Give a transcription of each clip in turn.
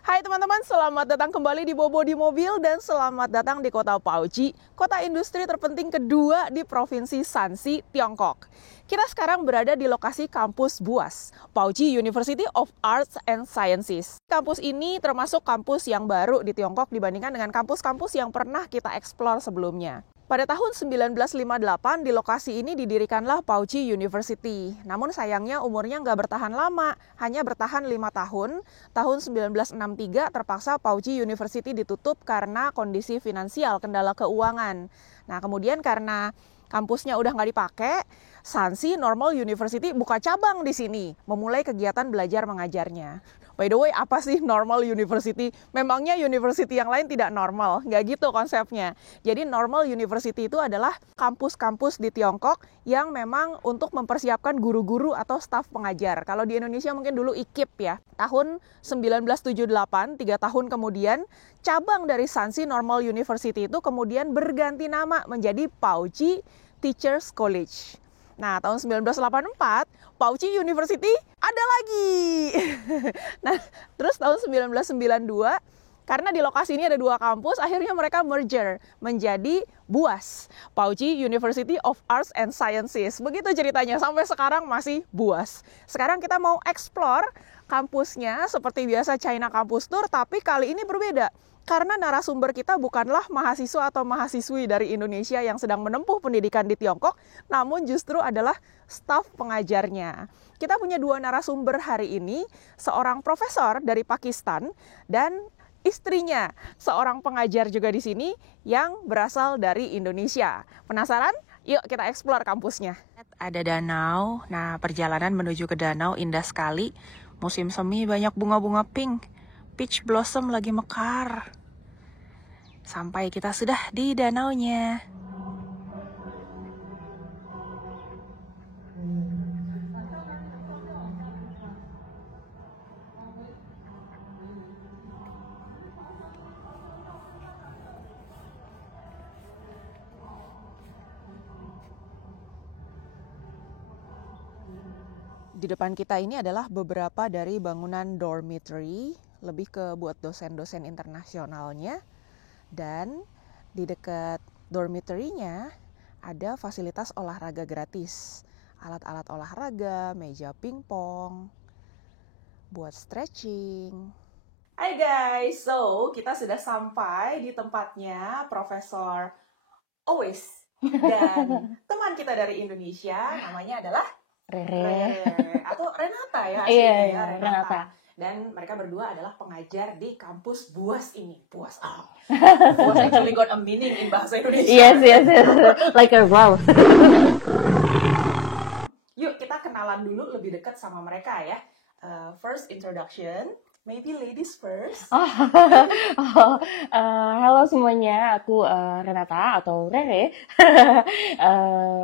Hai teman-teman, selamat datang kembali di Bobo di Mobil dan selamat datang di kota Pauji, kota industri terpenting kedua di Provinsi Shanxi, Tiongkok. Kita sekarang berada di lokasi kampus BUAS, Pauji University of Arts and Sciences. Kampus ini termasuk kampus yang baru di Tiongkok dibandingkan dengan kampus-kampus yang pernah kita eksplor sebelumnya. Pada tahun 1958, di lokasi ini didirikanlah Pauji University. Namun sayangnya umurnya nggak bertahan lama, hanya bertahan 5 tahun. Tahun 1963 terpaksa Pauji University ditutup karena kondisi finansial, kendala keuangan. Nah, kemudian karena kampusnya udah nggak dipakai, Shanxi Normal University buka cabang di sini, memulai kegiatan belajar mengajarnya. By the way, apa sih normal university? Memangnya university yang lain tidak normal? Nggak gitu konsepnya. Jadi normal university itu adalah kampus-kampus di Tiongkok yang memang untuk mempersiapkan guru-guru atau staf pengajar. Kalau di Indonesia mungkin dulu IKIP ya. Tahun 1978, 3 tahun kemudian, cabang dari Shanxi Normal University itu kemudian berganti nama menjadi Pauji Teachers College. Nah, tahun 1984, Pauji University ada lagi. Nah, terus tahun 1992, karena di lokasi ini ada 2 kampus, akhirnya mereka merger menjadi BUAS, Pauji University of Arts and Sciences. Begitu ceritanya, sampai sekarang masih BUAS. Sekarang kita mau explore kampusnya seperti biasa China Campus Tour, tapi kali ini berbeda. Karena narasumber kita bukanlah mahasiswa atau mahasiswi dari Indonesia yang sedang menempuh pendidikan di Tiongkok, namun justru adalah staf pengajarnya. Kita punya 2 narasumber hari ini, seorang profesor dari Pakistan dan istrinya, seorang pengajar juga di sini yang berasal dari Indonesia. Penasaran? Yuk kita eksplor kampusnya. Ada danau, nah perjalanan menuju ke danau indah sekali. Musim semi banyak bunga-bunga pink, peach blossom lagi mekar. Sampai kita sudah di danaunya. Di depan kita ini adalah beberapa dari bangunan dormitory, lebih ke buat dosen-dosen internasionalnya. Dan di dekat dormitory-nya ada fasilitas olahraga gratis. Alat-alat olahraga, meja pingpong, buat stretching. Hai guys, so kita sudah sampai di tempatnya Profesor Owis dan teman kita dari Indonesia, namanya adalah Rere. Atau Renata ya Iya, aslinya, Renata. Dan mereka berdua adalah pengajar di kampus BUAS ini. BUAS BUAS actually got a meaning in bahasa Indonesia. Yes. Like a wow. Yuk kita kenalan dulu lebih dekat sama mereka ya. First introduction, maybe ladies first. Halo semuanya, aku Renata atau Rere.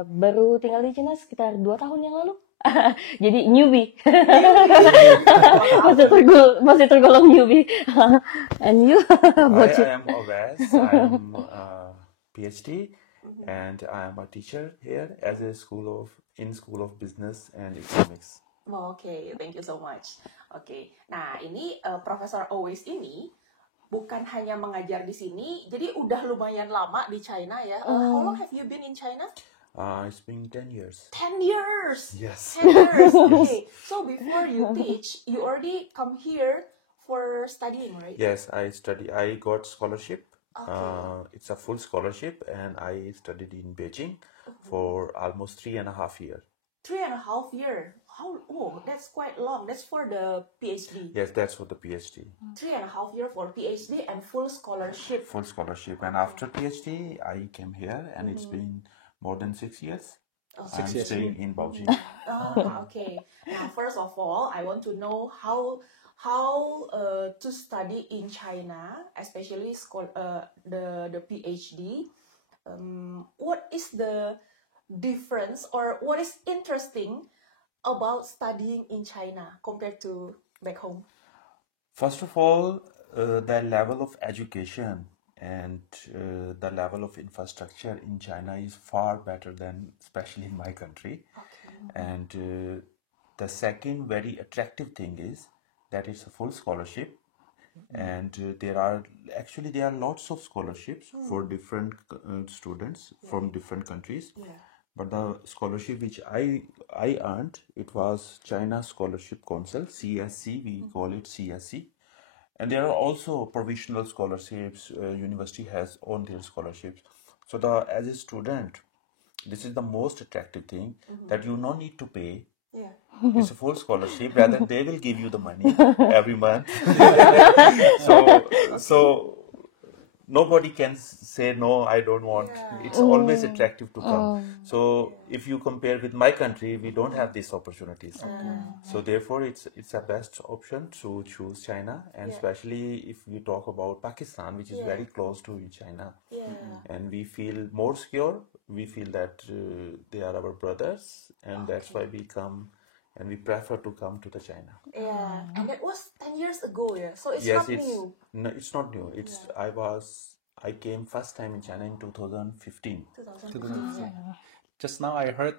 Baru tinggal di Cina sekitar 2 tahun yang lalu. Jadi newbie. masih tergolong newbie. And you? I am Owais. I'm PhD, and I'm a teacher here as a School of Business and Economics. Oke, thank you so much. Oke, nah ini Profesor Owis ini bukan hanya mengajar di sini, jadi udah lumayan lama di China ya. How long have you been in China? It's been 10 years. 10 years? Yes. 10 years, okay. So before you teach, you already come here for studying, right? Yes, I got scholarship. Okay. It's a full scholarship, and I studied in Beijing for almost 3.5 years. 3.5 years? That's quite long. That's for the PhD. Yes, that's for the PhD. 3.5 years for PhD and full scholarship. Full scholarship. And after PhD, I came here, and it's been more than 6 years. I'm staying in Baoji. Okay. Now, first of all, I want to know how to study in China, especially the PhD. What is the difference or what is interesting about studying in China compared to back home? First of all, the level of education and the level of infrastructure in China is far better than especially in my country. Okay. And the second very attractive thing is that it's a full scholarship, and there are lots of scholarships for different students from different countries. But the scholarship which I earned, it was China Scholarship Council, CSC, we call it CSC. And there are also provisional scholarships. University has on their scholarships. So as a student, this is the most attractive thing, that you no need to pay. It's a full scholarship. Rather, they will give you the money every month. So nobody can say no, I don't want. It's always attractive to come. So if you compare with my country, we don't have these opportunities. So therefore, it's a best option to choose China, and especially if we talk about Pakistan, which is very close to China, and we feel more secure. We feel that they are our brothers, and that's why we come. And we prefer to come to the China. And that was 10 years ago, so it's Yes, not new. no, it's not new. I came first time in China in 2015. 2015. Just now I heard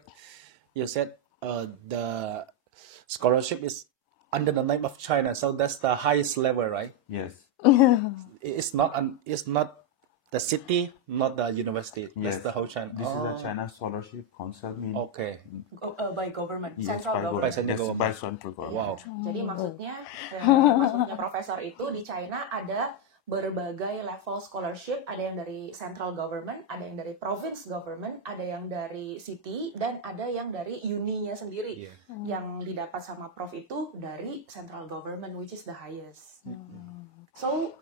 you said the scholarship is under the name of China, so that's the highest level, right? Yes. It's not the city, not the university. That's Yes. the whole China. This is a China Scholarship Council. Okay. By government, Yes, central by government. government. Yes, by central government. Wow. Jadi maksudnya profesor itu di China ada berbagai level scholarship, ada yang dari central government, ada yang dari province government, ada yang dari city, dan ada yang dari uni-nya sendiri. Yang didapat sama prof itu dari central government, which is the highest. So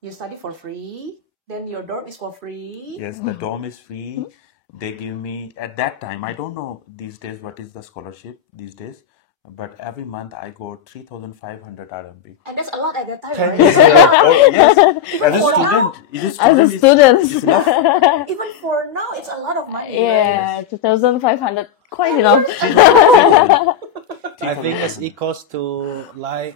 you study for free, then your dorm is for free. Yes, the dorm is free. They give me, at that time, I don't know these days what is the scholarship these days, but every month I got 3,500 RMB. And that's a lot at that time, right? Yes, as a student. As a student. It's enough. Even for now, it's a lot of money. Yeah, 2,500, quite enough. I think it's equals to like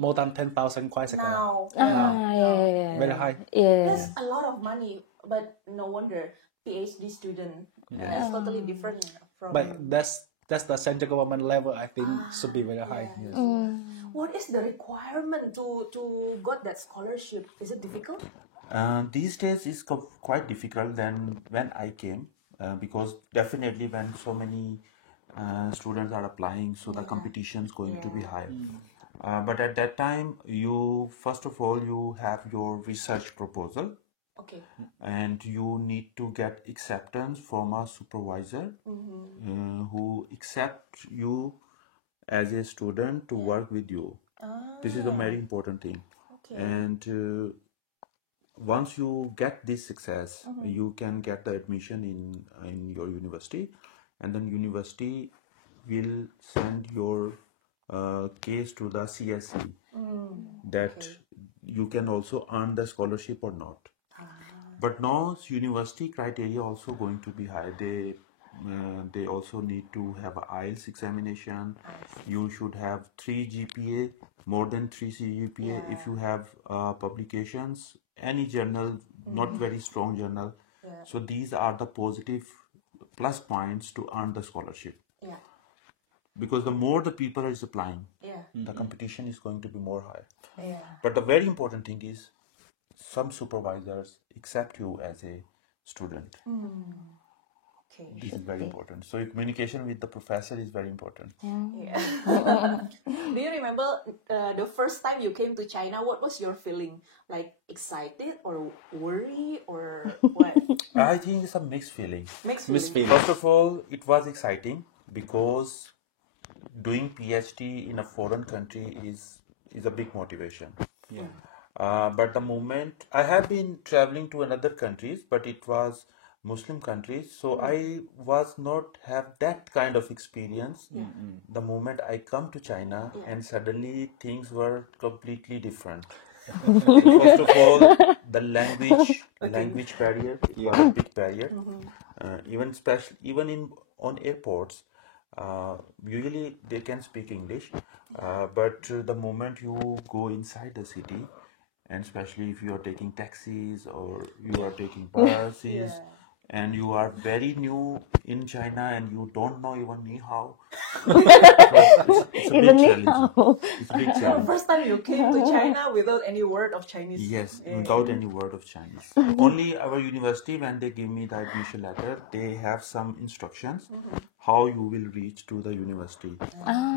more than 10,000 kwai sekarang. Now, Yeah. Very high. Yeah. that's a lot of money, but no wonder PhD student. That's totally different from. But that's the central government level. I think should be very high. Yes. What is the requirement to get that scholarship? Is it difficult? These days it's quite difficult than when I came, because definitely when so many students are applying, so the competition is going to be high. But at that time, first of all you have your research proposal, Okay. and you need to get acceptance from a supervisor who accept you as a student to work with you. This is a very important thing. Okay. And once you get this success, you can get the admission in your university, and then university will send your case to the CSC that you can also earn the scholarship or not. But now university criteria also going to be high. They also need to have a IELTS examination. You should have 3 GPA, more than 3 CGPA. If you have publications, any journal, not very strong journal. So these are the positive plus points to earn the scholarship. Yeah. Because the more the people is applying, Yeah. the competition is going to be more high. Yeah. But the very important thing is some supervisors accept you as a student. Okay. This is very important. So communication with the professor is very important. Yeah. Do you remember the first time you came to China? What was your feeling? Like excited or worry or what? I think it's a mixed feeling. Mixed Mixed feeling. feeling. First of all, it was exciting because doing PhD in a foreign country is a big motivation. But the moment I have been traveling to another countries, but it was Muslim countries, so I was not have that kind of experience. The moment I come to China, and suddenly things were completely different. First of all, the language barrier, it was a big barrier. Even on airports, usually they can speak English, but the moment you go inside the city, and especially if you are taking taxis or you are taking buses, and you are very new in China and you don't know even ni hao, so it's a Even big ni challenge. hao. It's a big So challenge. first time you came to China without any word of Chinese. Yes, Yeah. without any word of Chinese. Only our university, when they give me the admission letter, they have some instructions how you will reach to the university.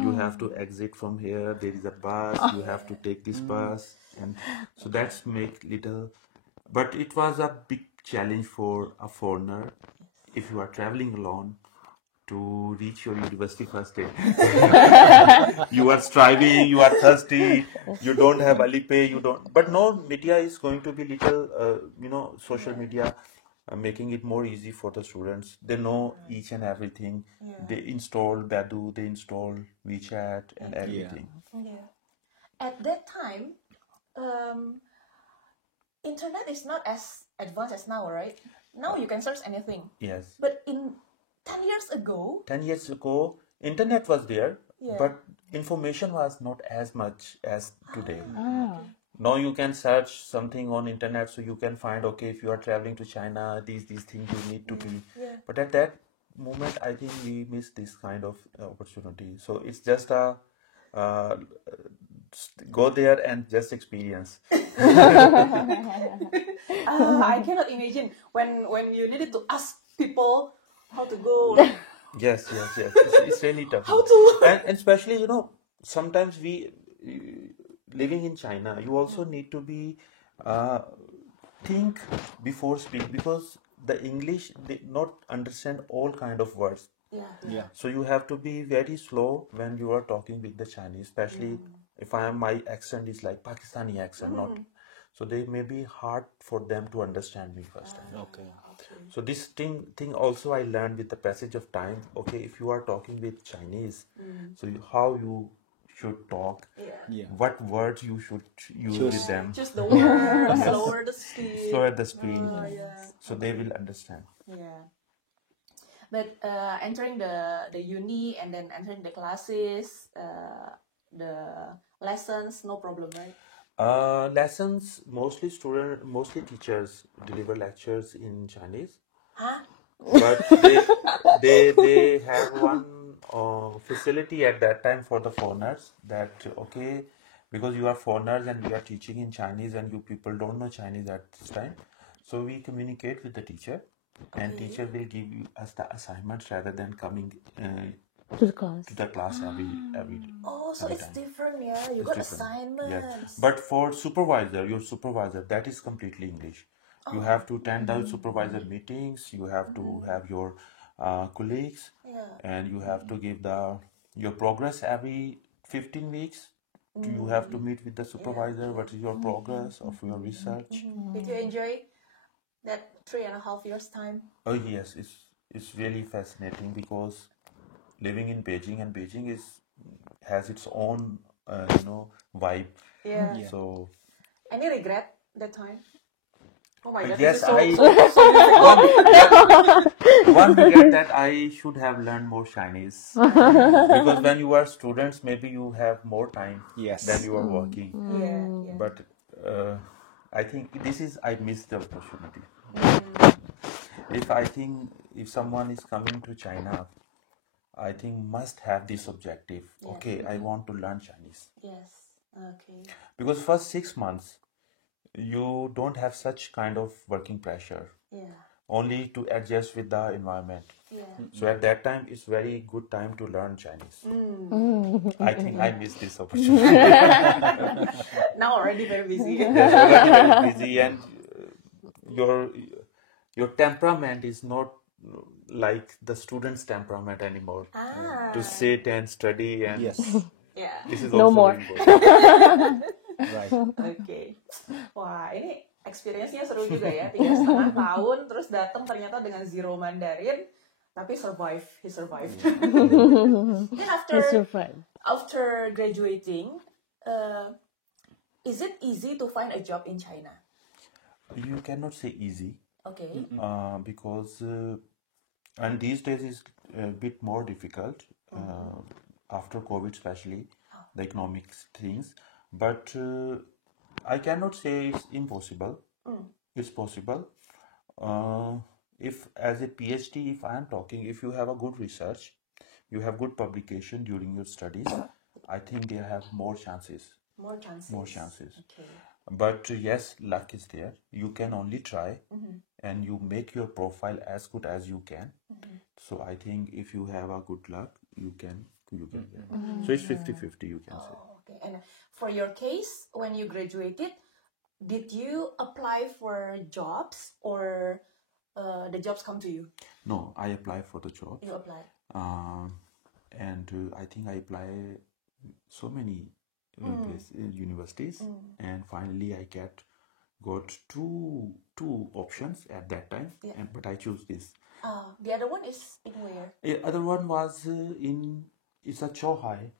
You have to exit from here. There is a bus. You have to take this bus, and so that's make little. But it was a big challenge for a foreigner if you are traveling alone to reach your university first day. You are striving, you are thirsty, you don't have Alipay, you don't. But no, media is going to be little, social media, making it more easy for the students. They know each and everything. They install Badu, they install WeChat and everything. Yeah. At that time, internet is not as advanced as now, right? Now you can search anything. Yes. But in 10 years ago, 10 years ago, internet was there, Yeah. but information was not as much as today. Ah. Now you can search something on internet, so you can find, okay, if you are traveling to China, these things you need to be. Yeah. But at that moment, I think we missed this kind of opportunity. So it's just a go there and just experience. I cannot imagine when you needed to ask people how to go. Yes. It's really tough. How to? And especially, sometimes we living in China, you also need to be think before speak, because the English they not understand all kind of words. Yeah. So you have to be very slow when you are talking with the Chinese, especially if my accent is like Pakistani accent, not. So they may be hard for them to understand me first time. Okay. So this thing also I learned with the passage of time. Okay, if you are talking with Chinese, so how you should talk, Yeah. what words you should use with them, Just the word, slower the speed. slow at the speed, Yeah. so they will understand. Yeah. But entering the uni and then entering the classes, the lessons, no problem, right? Lessons, mostly teachers deliver lectures in Chinese, Huh? but they have one facility at that time for the foreigners, that okay, because you are foreigners and we are teaching in Chinese and you people don't know Chinese at this time, so we communicate with the teacher, and teacher will give us the assignments rather than coming To the class. to the class every Oh, so every it's time. different, yeah. You It's got different. assignments. Yes. But for your supervisor, that is completely English. You have to attend the supervisor meetings. You have to have your colleagues, Yeah. and you have to give your progress every 15 weeks. You have to meet with the supervisor. What is your progress of your research? Did you enjoy that 3.5 years time? Oh yes, it's really fascinating, because living in Beijing, and Beijing has its own vibe. Yeah. So Any regret that time? Oh my God, yes, this is so, I so one regret that I should have learned more Chinese, because when you are students, maybe you have more time Yes. than you are working. yeah. But I think I missed the opportunity. If someone is coming to China, I think must have this objective. Okay, I want to learn Chinese, Yes. Okay. because first 6 months you don't have such kind of working pressure, Yeah. only to adjust with the environment. Yeah. So at that time, it's very good time to learn Chinese. I think I missed this opportunity. Now already very busy. Yes, already very busy, and your temperament is not like the student's temperament anymore. To sit and study, and Yes. Yeah. this is No also more. very important. Right. Oke. Wah, ini experience-nya seru juga ya. 3,5 tahun, terus datang ternyata dengan zero Mandarin, tapi he survived. Then That's so fun. after graduating, is it easy to find a job in China? You cannot say easy, Okay. because and these days is a bit more difficult, after COVID, especially the economics things. But I cannot say it's impossible. It's possible. if as a PhD, if I am talking, if you have a good research, you have good publication during your studies, I think they have more chances. More chances. More chances. Okay. But yes, luck is there. You can only try and you make your profile as good as you can. So I think if you have a good luck, you can get. So it's 50-50, you can say. Oh, okay. And for your case, when you graduated, did you apply for jobs or the jobs come to you? No, I apply for the job. You applied. And I think I apply so many universities, and finally I got two options at that time, but I chose this. The other one is in where? The other one was it's a Zhuhai.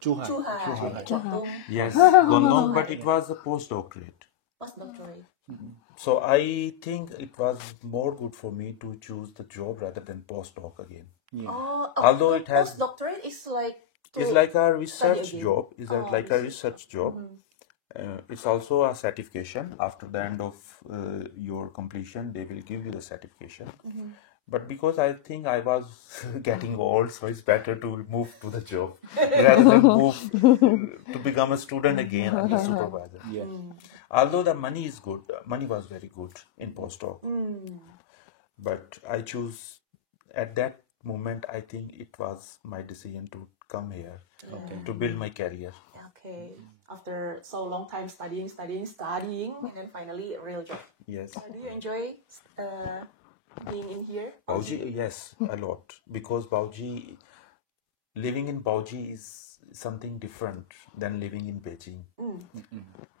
Zhuhai. Yes, Guangdong, but it was a postdoctorate. Postdoctorate. So I think it was more good for me to choose the job rather than postdoc again. Although it has postdoctorate is like it's like a research again. job. It's like a research job. It's also a certification. After the end of your completion, they will give you the certification. But because I think I was getting old, so it's better to move to the job rather than move to become a student again and a supervisor. Although the money is good, money was very good in postdoc. But I choose at that moment, I think it was my decision to come here to build my career. Okay. After so long time studying, and then finally a real job. Yes. Do you enjoy being in here? Baoji, yes, a lot. Because living in Baoji is something different than living in Beijing.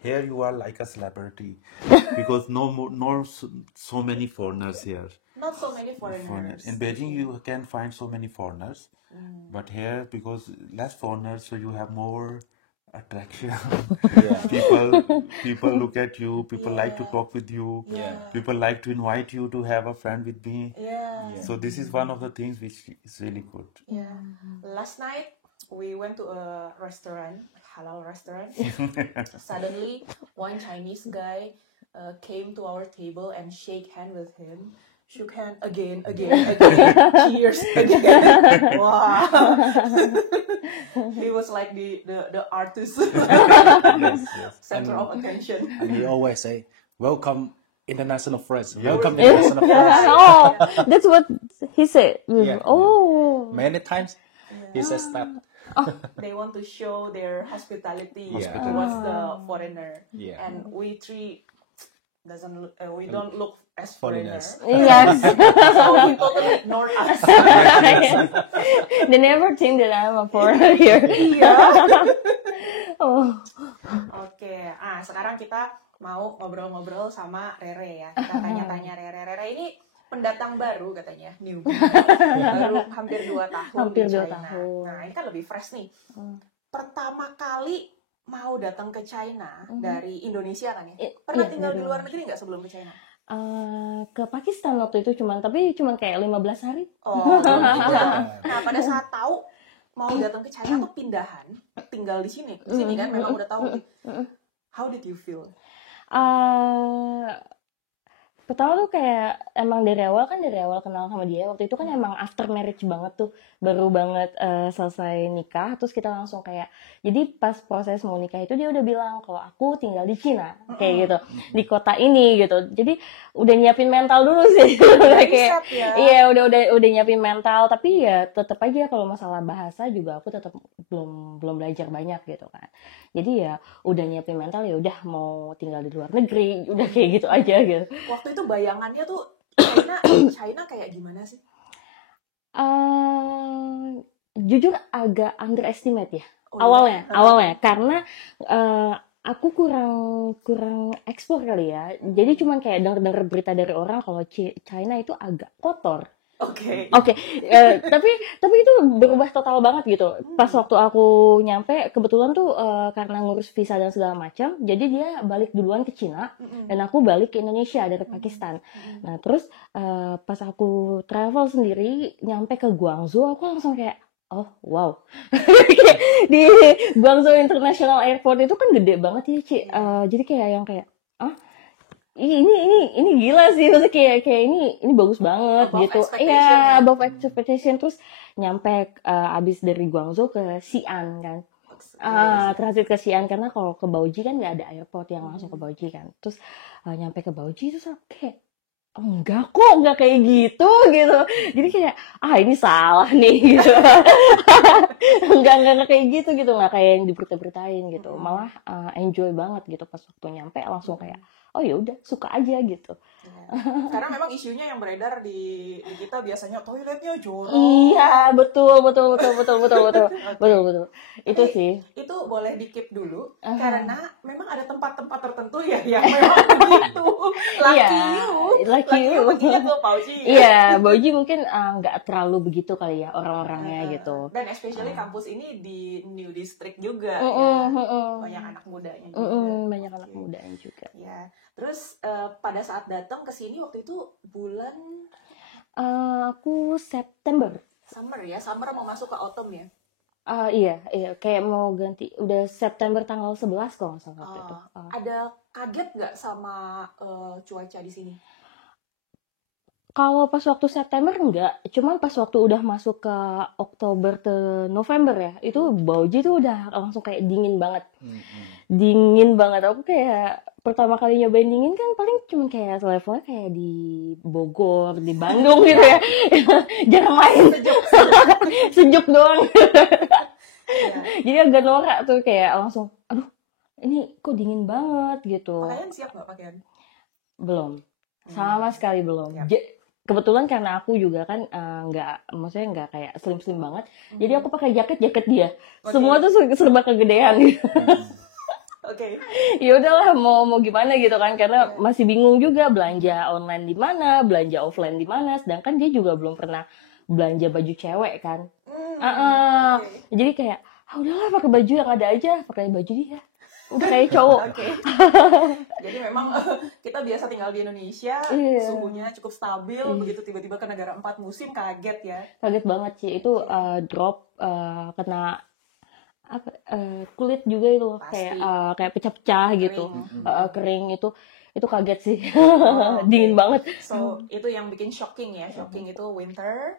Here you are like a celebrity because nor so many foreigners here. Not so many foreigners. In Beijing you can find so many foreigners, but here because less foreigners, so you have more attraction. People look at you. People like to talk with you. People like to invite you to have a friend with me. So this is one of the things which is really good. Last night we went to a restaurant, halal restaurant. Suddenly, one Chinese guy came to our table and shake hand with him. Shook hand again. Cheers again. Wow. He was like the artist. Center of attention. And he always say, "Welcome, international friends. Yeah. Welcome, international friends." Oh, that's what he said. Yeah. Oh. Many times he says that. They want to show their hospitality Yeah. towards the foreigner. Yeah. And we three we don't look as foreigners. Yes. So he totally ignored us. They never think that I'm a foreigner here. Oh. Oke, sekarang kita mau ngobrol-ngobrol sama Rere ya. Kita tanya-tanya Rere. Rere ini pendatang baru katanya, newbie. Baru hampir 2 tahun Hampir di 2 China. tahun. Nah, ini kan lebih fresh nih. Pertama kali mau datang ke China dari Indonesia kan ya? Pernah Iya, tinggal dari di luar negeri nggak sebelum ke China? Ke Pakistan waktu itu cuman kayak 15 hari. Oh, nah pada saat tahu mau datang ke China tuh pindahan, tinggal di sini kan memang udah tahu. How did you feel? Pertama tuh kayak emang dari awal kenal sama dia. Waktu itu kan emang after marriage banget tuh, baru banget selesai nikah, terus kita langsung kayak, jadi pas proses mau nikah itu dia udah bilang kalau aku tinggal di Cina kayak gitu, di kota ini gitu. Jadi udah nyiapin mental dulu sih. Udah kayak iya udah nyiapin mental, tapi ya tetap aja kalau masalah bahasa juga aku tetap belum belajar banyak gitu kan. Jadi ya udah nyiapin mental, ya udah mau tinggal di luar negeri, udah kayak gitu aja gitu. Waktu itu bayangannya tuh China kayak gimana sih? Jujur agak underestimate ya awalnya karena aku kurang eksplor kali ya. Jadi cuman kayak denger berita dari orang kalau China itu agak kotor. Oke. Tapi itu berubah total banget gitu. Pas waktu aku nyampe, kebetulan tuh karena ngurus visa dan segala macam, jadi dia balik duluan ke Cina dan aku balik ke Indonesia dari Pakistan. Nah terus pas aku travel sendiri nyampe ke Guangzhou, aku langsung kayak, oh wow. Di Guangzhou International Airport itu kan gede banget ya Ci. Jadi kayak ini gila sih, maksudnya kayak ini bagus banget Above gitu. expectation Iya, ya. above expectation. Terus nyampe abis dari Guangzhou ke Xi'an kan. Transit ke Xi'an, karena kalau ke Baoji kan nggak ada airport yang langsung ke Baoji kan. Terus nyampe ke Baoji terus aku kayak enggak kok, enggak kayak gitu. Jadi kayak ini salah nih gitu. enggak kayak gitu, nggak kayak yang diberita-beritain gitu. Malah enjoy banget gitu pas waktu nyampe, langsung kayak oh ya udah, suka aja gitu. Karena memang isunya yang beredar di kita biasanya toiletnya jorok. Iya, betul. Itu Tapi sih. itu boleh di-keep dulu Aha. karena memang ada tempat-tempat tertentu ya yang memang begitu. Iya, Lucky you lucky begini you. tuh Pauji. Iya, Baoji mungkin nggak terlalu begitu kali ya orang-orangnya gitu. Dan especially kampus ini di New District juga Mm-mm, ya. mm-mm. Banyak anak mudanya juga. Banyak anak mudanya juga. Ya. Terus pada saat datang ke sini waktu itu bulan Aku September. summer ya, summer mau masuk ke autumn ya. Iya, kayak mau ganti, udah September tanggal 11 kalau nggak salah waktu itu. Ada kaget nggak sama cuaca di sini? Kalau pas waktu September enggak, cuman pas waktu udah masuk ke Oktober ke November ya, itu Baoji tuh udah langsung kayak dingin banget. Dingin banget. Aku kayak pertama kali nyobain dingin kan paling cuman kayak levelnya kayak di Bogor, di Bandung gitu ya. Jarang main. Sejuk doang. Ya. Jadi agak norak tuh, kayak langsung aduh, ini kok dingin banget gitu. Pakaian siap nggak pakaian? Belum. Sama sekali belum. Yap. Kebetulan karena aku juga kan maksudnya nggak kayak slim banget, jadi aku pakai jaket dia. Semua tuh serba kegedean gitu. Oke. Ya udahlah, mau gimana gitu kan, karena masih bingung juga belanja online di mana, belanja offline di mana, sedangkan dia juga belum pernah belanja baju cewek kan. Oke. Jadi kayak udahlah, pakai baju yang ada aja, pakai baju dia. Udah kayak cowok. Oke. Jadi memang kita biasa tinggal di Indonesia, Iya. suhunya cukup stabil, begitu tiba-tiba ke negara 4 musim kaget ya. Kaget banget sih itu, drop kena kulit juga itu loh, Pasti. kayak pecah-pecah gitu, kering itu kaget sih. Oh, Dingin oke. banget. So itu yang bikin shocking ya, shocking itu winter.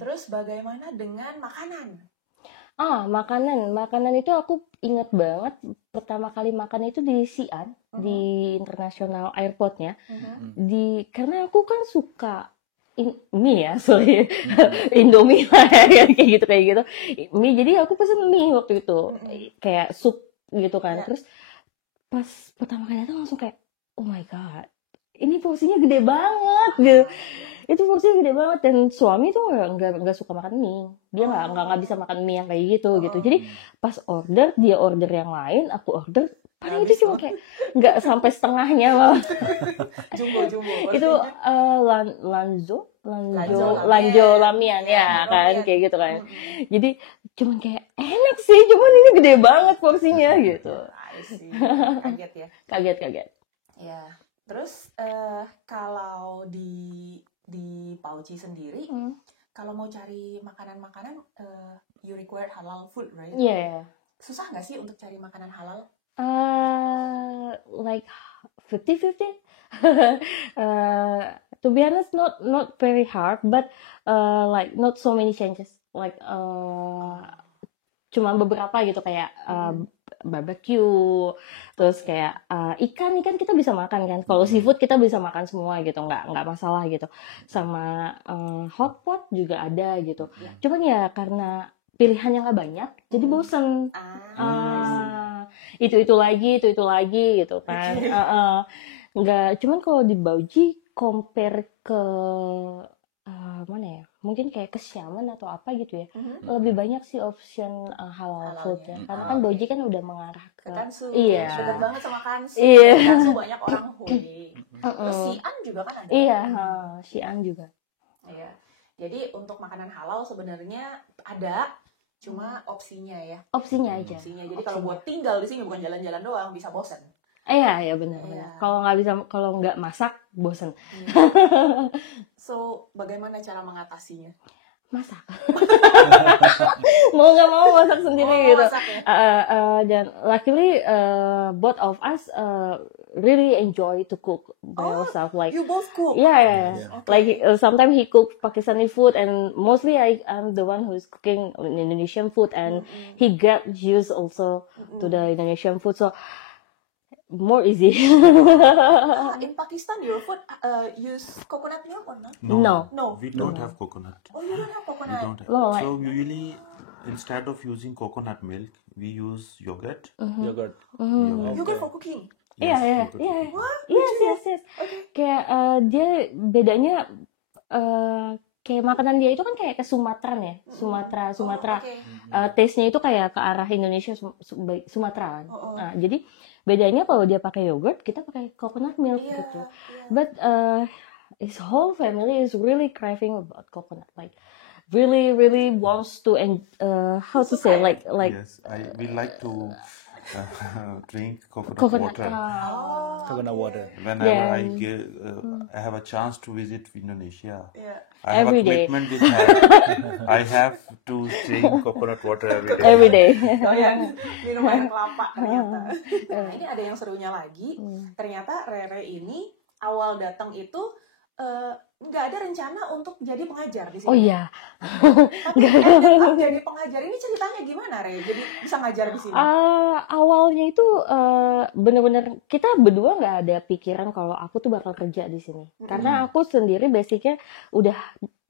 Terus bagaimana dengan makanan? Makanan itu aku inget banget pertama kali makan itu di Xi'an, di International Airportnya. Karena aku kan suka mie ya, sorry, Indomie lah ya, kayak gitu. Mie, jadi aku pesen mie waktu itu, kayak sup gitu kan. Ya. Terus pas pertama kali datang langsung kayak, oh my god, ini porsinya gede banget gitu. Itu porsinya gede banget, dan suami tuh nggak suka makan mie, dia nggak bisa makan mie yang kayak gitu. Jadi pas dia order yang lain, aku order paling itu cuma kayak nggak sampai setengahnya malah. Jumbo. Itu Lanzhou Lamian ya kan, kayak gitu kan. Jadi cuman kayak enak sih, cuman ini gede banget porsinya gitu. I see. Kaget ya. Kaget. Ya. Terus kalau di Pauci sendiri, kalau mau cari makanan-makanan, you require halal food, right? Yeah. Susah nggak sih untuk cari makanan halal? Like 50-50. To be honest, not very hard, but like not so many changes. Like cuma beberapa gitu, kayak barbecue, terus kayak ikan kita bisa makan kan. Kalau seafood kita bisa makan semua gitu, nggak masalah gitu. Sama hotpot juga ada gitu. Cuman ya karena pilihannya nggak banyak, jadi bosen. Itu lagi gitu kan. Nggak, cuman kalau di Baoji compare ke mana ya, mungkin kayak ke Xiamen atau apa gitu ya, lebih banyak sih option halal food ya. Karena kan Baoji kan udah mengarah ke Kansu. Iya. Dekat banget sama Kansu. Iya. Kansu banyak orang Hui. Terus Xi'an juga kan ada. Iya, Xi'an juga. Iya. Jadi untuk makanan halal sebenarnya ada, cuma opsinya ya. Opsinya aja. Jadi kalau buat tinggal di sini bukan jalan-jalan doang, bisa bosen. Iya benar. Iya. Kalau nggak masak bosen. So bagaimana cara mengatasinya? Masak. Mau nggak mau masak sendiri gitu. Masak ya? Dan luckily both of us really enjoy to cook by Oh, ourselves. Like, you both cook? yeah. Like sometimes he cook Pakistani food, and mostly I'm the one who's cooking Indonesian food, and he get used also to the Indonesian food, so more easy. In Pakistan, your food use coconut milk or not? No. We don't have coconut. Oh, you don't have We coconut. don't have. No, like- So usually, instead of using coconut milk, we use yogurt. Yogurt. Yogurt for cooking. Iya. What? Yes. Kayak dia bedanya kayak makanan dia itu kan kayak ke Sumatera ya, Sumatera. Okay. Taste-nya itu kayak ke arah Indonesia Sumatera kan. Nah, jadi bedanya kalau dia pakai yogurt, kita pakai coconut milk gitu. But his whole family is really craving about coconut, like really wants to how to say like Yes, we like to drink coconut water. Coconut water. Whenever Yeah. I have a chance to visit Indonesia, Yeah. I have Every a day. commitment with her. I have to drink coconut water every day. every day. Doyan minum air kelapa ternyata. Nah, ini ada yang serunya lagi. Ternyata Rere ini awal datang itu nggak ada rencana untuk jadi pengajar di sini. Oh iya. Tapi ended up jadi pengajar. Ini ceritanya gimana, Re? Jadi bisa ngajar di sini? Awalnya itu bener-bener kita berdua nggak ada pikiran kalau aku tuh bakal kerja di sini. Karena aku sendiri basicnya udah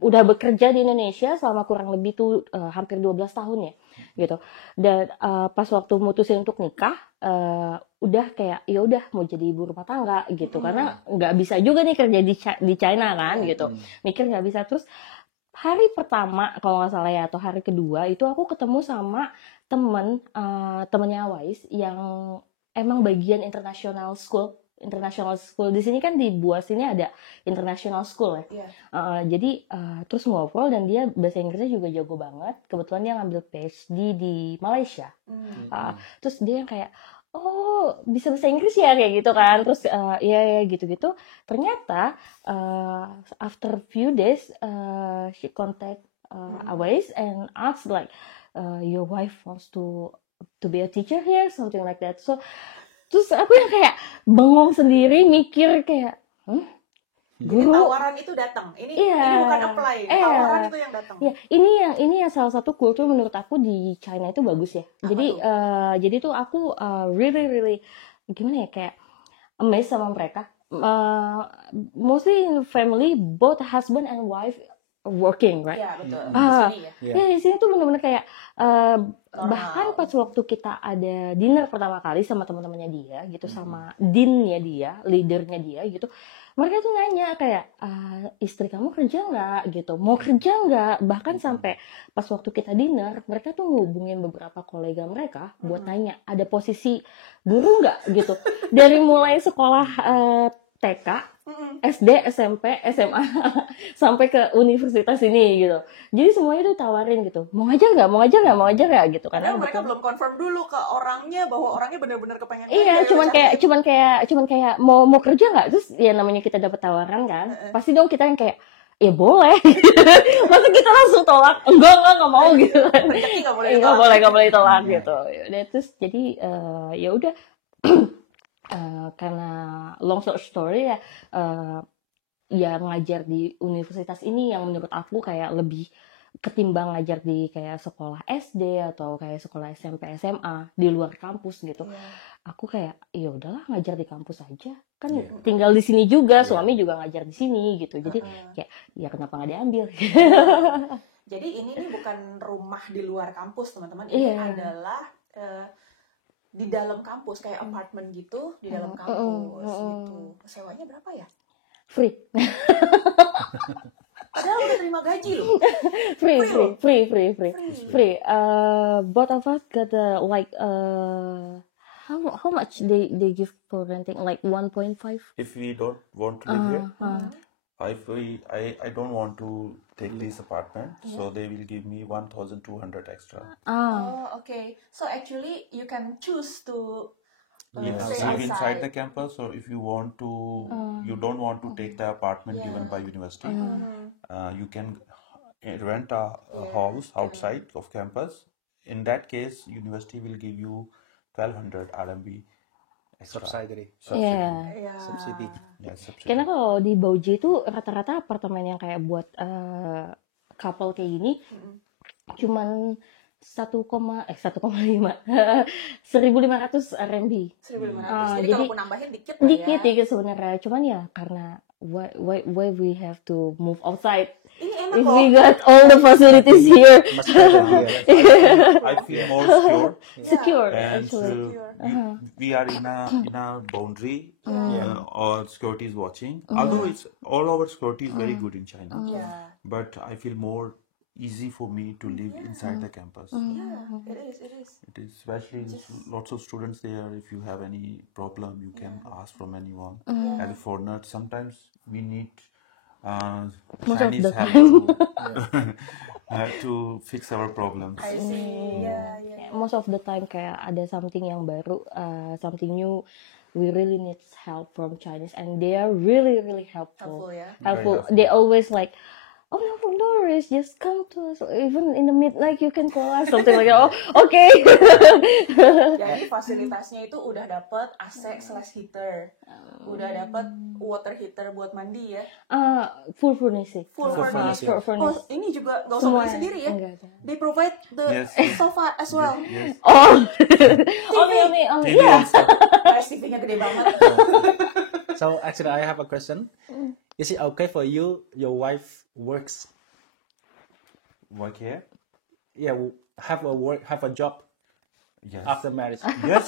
bekerja di Indonesia selama kurang lebih tuh hampir 12 tahun ya gitu. Dan pas waktu mutusin untuk nikah udah kayak ya udah mau jadi ibu rumah tangga gitu. Karena nggak bisa juga nih kerja di China kan gitu. Mikir nggak bisa. Terus hari pertama kalau nggak salah ya atau hari kedua itu aku ketemu sama temennya Wais yang emang bagian international school di sini kan di Buas ini ada international school ya. Jadi terus ngobrol dan dia bahasa Inggrisnya juga jago banget. Kebetulan dia ngambil PhD di Malaysia. Terus dia yang kayak bisa bahasa Inggris ya kayak gitu kan. Terus ya gitu-gitu. Ternyata after few days she contact Awais and asked like your wife wants to be a teacher here, something like that. So terus aku yang kayak bengong sendiri mikir kayak Jadi tawaran itu datang. Ini bukan apply, tawaran itu yang datang. Ya, ini yang salah satu kultur menurut aku di China itu bagus ya. Jadi tuh aku really gimana ya kayak amazed sama mereka. Mostly in family both husband and wife working, right? Iya, betul. Di sini ya. Ya di sini tuh bener-bener kayak bahkan pas waktu kita ada dinner pertama kali sama teman-temannya dia gitu, sama deannya dia, leadernya dia gitu, mereka tuh nanya kayak istri kamu kerja nggak gitu, mau kerja nggak, bahkan sampai pas waktu kita dinner mereka tuh ngubungin beberapa kolega mereka buat nanya ada posisi guru nggak gitu, dari mulai sekolah TK, SD, SMP, SMA sampai ke universitas ini gitu. Jadi semuanya tuh tawarin gitu. Mau ngajar nggak gitu. Karena mereka belum confirm dulu ke orangnya bahwa orangnya benar-benar kepengen. Iya, cuman kayak mau kerja nggak? Terus ya namanya kita dapat tawaran kan. Pasti dong kita yang kayak ya boleh. Masa kita langsung tolak? Enggak mau gitu. Nggak boleh tolak gitu. Ya, terus jadi ya udah. Karena long story ya, ya ngajar di universitas ini yang menurut aku kayak lebih ketimbang ngajar di kayak sekolah SD atau kayak sekolah SMP SMA di luar kampus gitu. Aku kayak ya udahlah ngajar di kampus aja kan, tinggal di sini juga, suami juga ngajar di sini gitu. Jadi kayak ya kenapa nggak diambil? Jadi ini nih bukan rumah di luar kampus teman-teman, ini adalah di dalam kampus kayak apartemen gitu di dalam kampus gitu. Sewanya berapa ya? Free. Padahal udah terima gaji loh. Free. Both of us got how much they give for renting, like 1.5. If we don't want to live here, I don't want to take this apartment, so they will give me 1,200 extra. Okay. So actually you can choose to Yes, live inside the campus, or if you want to, you don't want to take the apartment given by university, you can rent a house outside of campus. In that case, university will give you 1,200 RMB extra subsidy. subsidy. Iya. Ya. Subsidi. Yeah, subsidy. Karena kalau di Bauji itu rata-rata apartemen yang kayak buat couple kayak gini cuman 1,5 1.500 RMB. 1.500. Jadi jadi kalaupun nambahin dikit lah Dikit ya. dikit sebenarnya. Cuman ya karena why we have to move outside Ini enak if loh. we got all the facilities here. Much better here. I feel more secure, Secure and actually. we are in a boundary, or security is watching. Although it's all our security is very good in China, Yeah. but I feel more easy for me to live inside the campus. Yeah, it is. It is especially lots of students there. If you have any problem, you can ask from anyone. As a foreigner, sometimes we need Most of Chinese the help time. to fix our problems. I see. Yeah. Most of the time kayak ada something yang baru, something new, we really need help from Chinese, and they are really helpful. Helpful ya. Helpful. helpful. They always like, oh no worries, just come to us. Even in the midnight you can call us, something like that. Oh, okay. Jadi fasilitasnya itu udah dapet AC/heater, udah dapet water heater buat mandi ya. Full furnishing. Full furnished. Full furnished. Oh, ini juga nggak usah beli Semua sendiri ya. enggak ada. They provide the Yes. sofa as well. Yes. Oh, only, TV yeah. also. TV-nya gede banget. So actually, I have a question. Is it okay for you? Your wife works. Work here? Yeah, have a job Yes. after marriage. Yes.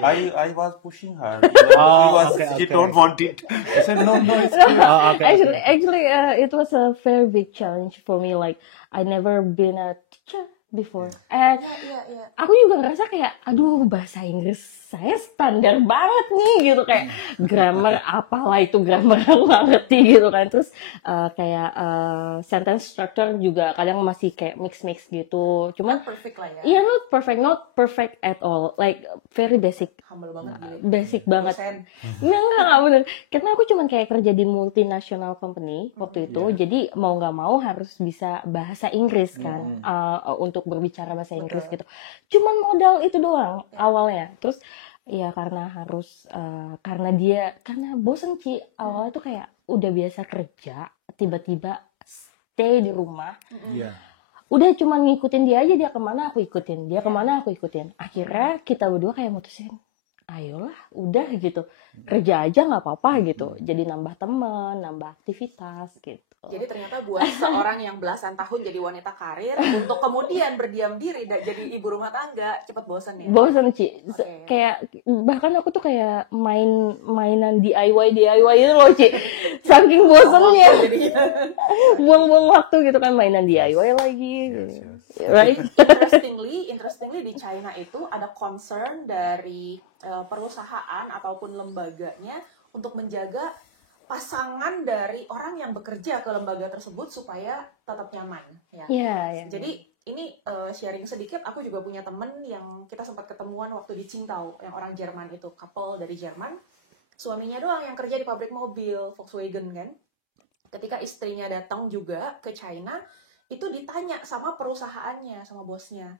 I was pushing her. Okay, She okay. don't want it. I said no, it's good. Oh, okay. Actually, it was a very big challenge for me. Like, I never been a teacher before, and Iya. aku juga ngerasa kayak, aduh, bahasa Inggris saya standar banget nih gitu, kayak grammar apalah itu grammar aku nggak ngerti gitu kan. Terus kayak sentence structure juga kadang masih kayak mix gitu. Cuman Perfect lah ya. iya, not perfect at all, like very basic. Humble banget gila. Basic banget. Dosen. Nggak bener. Karena aku cuman kayak kerja di multinational company waktu itu, jadi mau nggak mau harus bisa bahasa Inggris kan, untuk berbicara bahasa Inggris gitu. Cuman modal itu doang awalnya. Terus ya karena bosen Ci, awalnya tuh kayak udah biasa kerja, tiba-tiba stay di rumah. Yeah. Udah cuman ngikutin dia aja, dia kemana aku ikutin, dia kemana aku ikutin. Akhirnya kita berdua kayak mutusin, ayolah udah gitu, kerja aja nggak apa-apa gitu. Jadi nambah teman, nambah aktivitas gitu. Jadi ternyata buat seorang yang belasan tahun jadi wanita karir, untuk kemudian berdiam diri jadi ibu rumah tangga, cepet bosan ya? Bosen Ci. Oke. Kayak bahkan aku tuh kayak mainan DIY itu loh Ci, saking bosennya. Buang-buang waktu gitu kan, mainan DIY lagi gitu. Right. Interestingly di China itu ada concern dari perusahaan ataupun lembaganya untuk menjaga pasangan dari orang yang bekerja ke lembaga tersebut supaya tetap nyaman ya. Iya. Jadi ini sharing sedikit, aku juga punya temen yang kita sempat ketemuan waktu di Qingdao, yang orang Jerman itu, couple dari Jerman, suaminya doang yang kerja di pabrik mobil Volkswagen kan. Ketika istrinya datang juga ke China, itu ditanya sama perusahaannya, sama bosnya,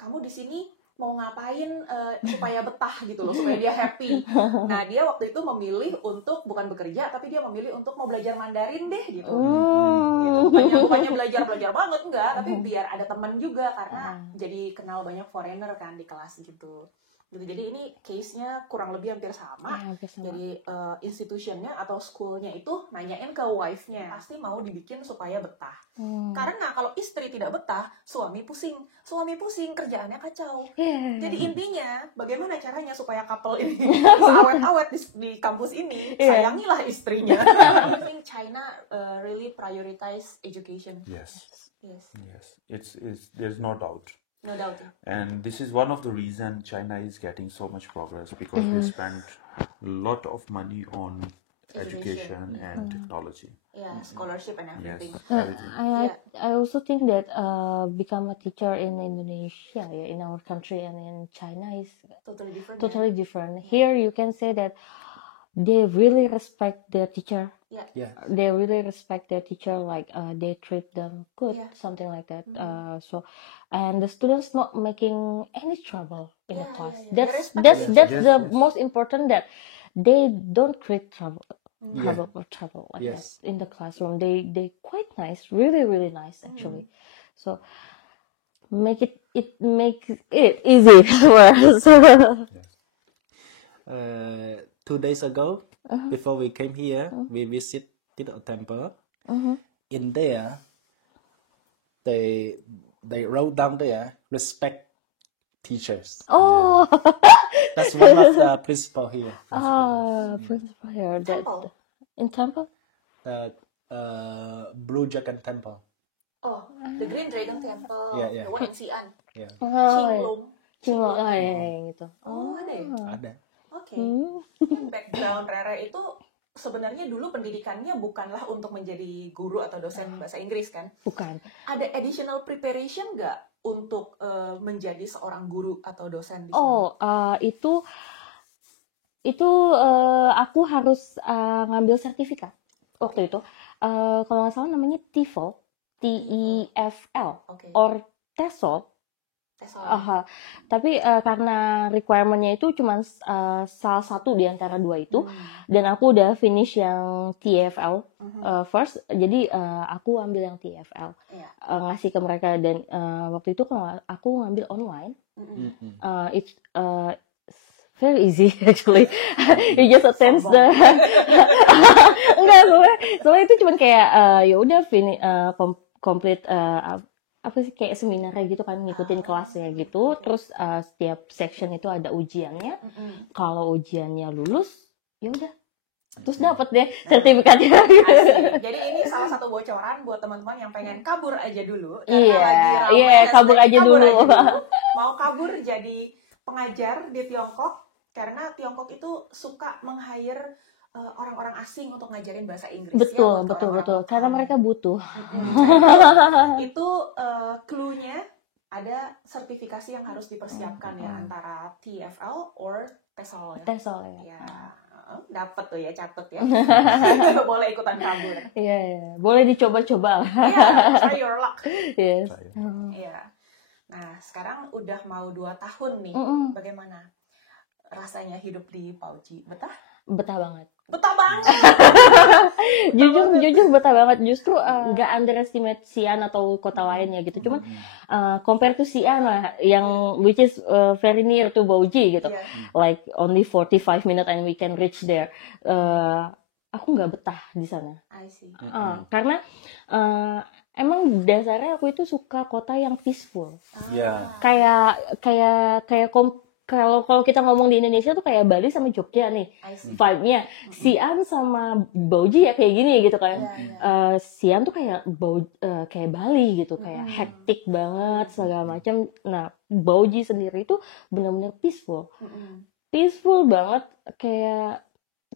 kamu di sini mau ngapain supaya betah gitu loh, supaya dia happy. Nah dia waktu itu memilih untuk bukan bekerja, tapi dia memilih untuk mau belajar Mandarin deh gitu. Gitu. Bukannya belajar banget enggak, tapi biar ada teman juga karena jadi kenal banyak foreigner kan di kelas gitu. Jadi ini case-nya kurang lebih hampir sama. Jadi institutionnya atau school-nya itu nanyain ke wife-nya, pasti mau dibikin supaya betah. Karena kalau istri tidak betah, suami pusing, kerjaannya kacau. Jadi intinya, bagaimana caranya supaya couple ini awet-awet di kampus ini, sayangilah istrinya. I think China really prioritize education. Yes. It's there's no doubt. No doubt. And this is one of the reason China is getting so much progress, because they spend a lot of money on education and technology. Yeah, scholarship and everything. Yes, everything. I also think that become a teacher in Indonesia, in our country and in China is Totally different. totally different. Here you can say that they really respect their teacher. Yeah. They really respect their teacher, like they treat them good, Yeah. something like that. And the students not making any trouble in the Yeah, class. yeah, yeah. They That's respect that's the that's teacher. the Yes. most important, that they don't create trouble Yeah. like that Yes. in the classroom. They quite nice, really really nice actually. So make it easy for us. Yes. 2 days ago, before we came here, we visited a temple. In there, they wrote down there, respect teachers. Oh, That's one of the principle here. principal here. That Temple. in temple. The Blue Dragon Temple. Oh, the Green Dragon Temple, Yeah, yeah. the one in Xi'an. Yeah, Qinglong. Cinglo, yang gitu. Oh, ada ya? ada. Oke. Background Rere itu sebenarnya dulu pendidikannya bukanlah untuk menjadi guru atau dosen bahasa Inggris kan? Bukan. Ada additional preparation nggak untuk menjadi seorang guru atau dosen di sini? Oh, itu aku harus ngambil sertifikat waktu itu. Kalau nggak salah namanya TEFL, TEFL, Oke. or TESOL. Tesol. Tapi karena requirement-nya itu cuma salah satu di antara dua itu, dan aku udah finish yang TEFL first, jadi aku ambil yang TEFL, Iya. ngasih ke mereka, dan waktu itu kalau aku ngambil online, it's very easy actually. You just attend the enggak, soalnya itu cuma kayak ya udah complete apa sih, kayak seminarnya gitu kan, ngikutin kelasnya gitu, terus setiap section itu ada ujiannya. Kalau ujiannya lulus, ya udah, terus dapat deh sertifikatnya. Asik. Jadi ini salah satu bocoran buat teman-teman yang pengen kabur aja dulu. Karena lagi ramai Iya, hashtag kabur aja dulu. Mau kabur jadi pengajar di Tiongkok, karena Tiongkok itu suka meng-hire orang-orang asing untuk ngajarin bahasa Inggris. Betul, ya, buat betul, orang-orang karena lokal. mereka butuh. Itu clue-nya ada sertifikasi yang harus dipersiapkan ya, antara TEFL or TESOL ya. TESOL ya. Ya, dapat tuh ya, catet ya. Boleh ikutan kabur. Iya, boleh dicoba-coba. Iya, try your luck. Yes. Iya. Nah, sekarang udah mau 2 tahun nih. Bagaimana rasanya hidup di Pauci? Betah banget. Betah banget. jujur betah banget. Justru nggak underestimate Xi'an atau kota lainnya gitu. Cuman compare to Xi'an lah, yang which is very near to Baoji gitu. Yeah. Like only 45 minutes and we can reach there. Aku nggak betah di sana. I see. Karena emang dasarnya aku itu suka kota yang peaceful. Yeah. Kayak kalau kita ngomong di Indonesia tuh kayak Bali sama Jogja nih vibe-nya. Xi'an sama Baoji ya kayak gini gitu kan. Xi'an tuh kayak kayak Bali gitu, kayak hektik banget segala macam. Nah, Baoji sendiri itu benar-benar peaceful. Peaceful banget, kayak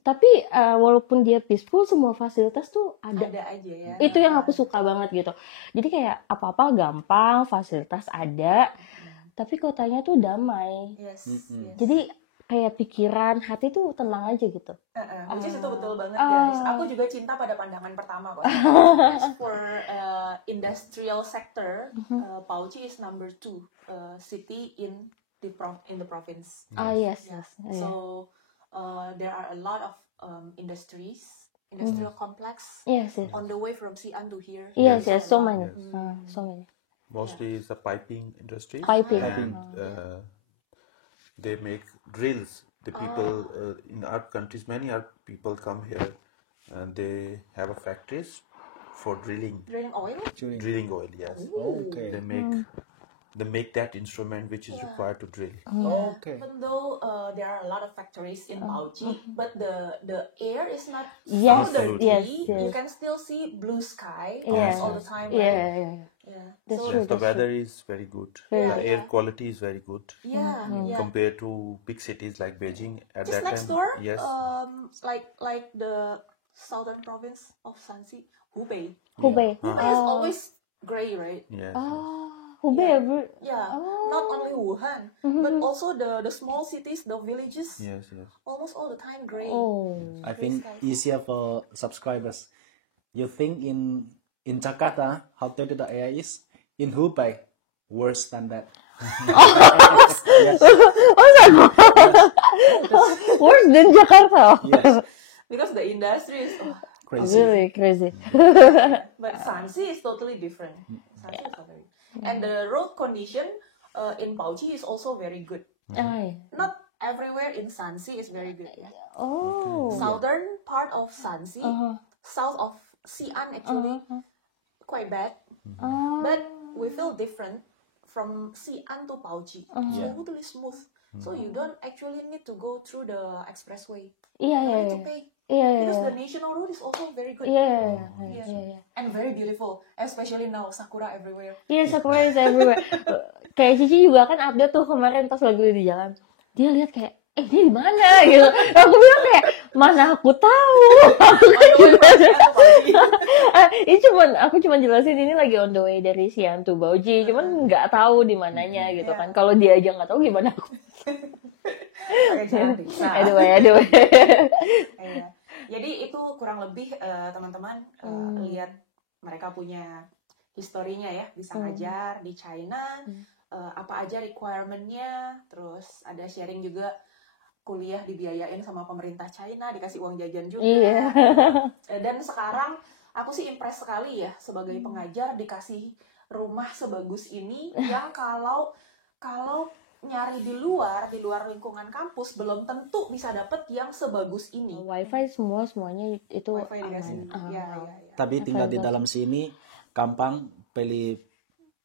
tapi walaupun dia peaceful, semua fasilitas tuh ada aja ya. Itu yang aku suka banget gitu. Jadi kayak apa-apa gampang, fasilitas ada. Tapi kotanya tuh damai. Yes. Jadi kayak pikiran, hati tuh tenang aja gitu. Which is itu betul banget guys. Aku juga cinta pada pandangan pertama kok. As for industrial sector, Pauci is number 2 city in the province. Yes. So there are a lot of industrial complex Yes. on the way from Xi'an to here. Yes, so many. Yes. So many. Mostly is the piping industry. Piping. And they make drills. The people in our countries, many people come here and they have a factories for drilling. Drilling oil? Drilling oil, yes. Okay. They make that instrument which is required to drill. Okay. Even though there are a lot of factories in Pauci, but the air is not Yes, so dirty. yes. You can still see blue sky Yeah. all the time. Yeah. That's So, true. Yes, the weather is very good. Very The good. air quality is very good yeah. compared to big cities like Beijing. At Just that next time, door, yes, like the southern province of Shanxi, Hubei. Hubei. Hubei is always gray, right? yes. Hubei Yeah. ya, Bro? Yeah, Oh. not only Wuhan, but also the small cities, the villages, Yes, yes. almost all the time gray. Oh. I Gray think skies. easier for subscribers. You think in Jakarta how dirty the air is? In Hubei, worse than that. Yes. Oh, sama. Worse than Jakarta. Yes. Because the industry is Crazy. Really crazy. but Shanxi is totally different. Shanxi is totally, and the road condition in Baoji is also very good. Ay. Not everywhere in Shanxi is very good. Yeah. Oh. Southern part of Shanxi, Uh-huh. south of Xi'an actually quite bad, Oh. but we feel different from Xi'an to Baoji. Yeah. Totally smooth. So you don't actually need to go through the expressway. Iya, You iya, need iya. to pay Iya, iya, because iya. the national road is also very good. Iya, iya, Yes. iya. And very beautiful, especially now sakura everywhere. Iya, sakura is everywhere. Kayak Cici juga kan update tuh kemarin pas lagi di jalan. Dia lihat kayak, dia di mana gitu. Aku bilang kayak, mana aku tahu. Aku kan juga. Aku cuma jelasin ini lagi on the way dari Xi'an to Baoji, cuman nggak tahu di mananya gitu kan. Kalau dia aja nggak tahu gimana aku. Pakai jalan desa. Aduh. Iya. Jadi itu kurang lebih teman-teman lihat mereka punya historinya ya, bisa ngajar di China, apa aja requirement-nya, terus ada sharing juga kuliah dibiayain sama pemerintah China, dikasih uang jajan juga. Iya. Dan sekarang aku sih impress sekali ya sebagai pengajar dikasih rumah sebagus ini yang kalau nyari di luar lingkungan kampus belum tentu bisa dapet yang sebagus ini. Wifi semuanya itu Wifi dikasih. aman. Ya. Tapi tinggal di dalam sini gampang beli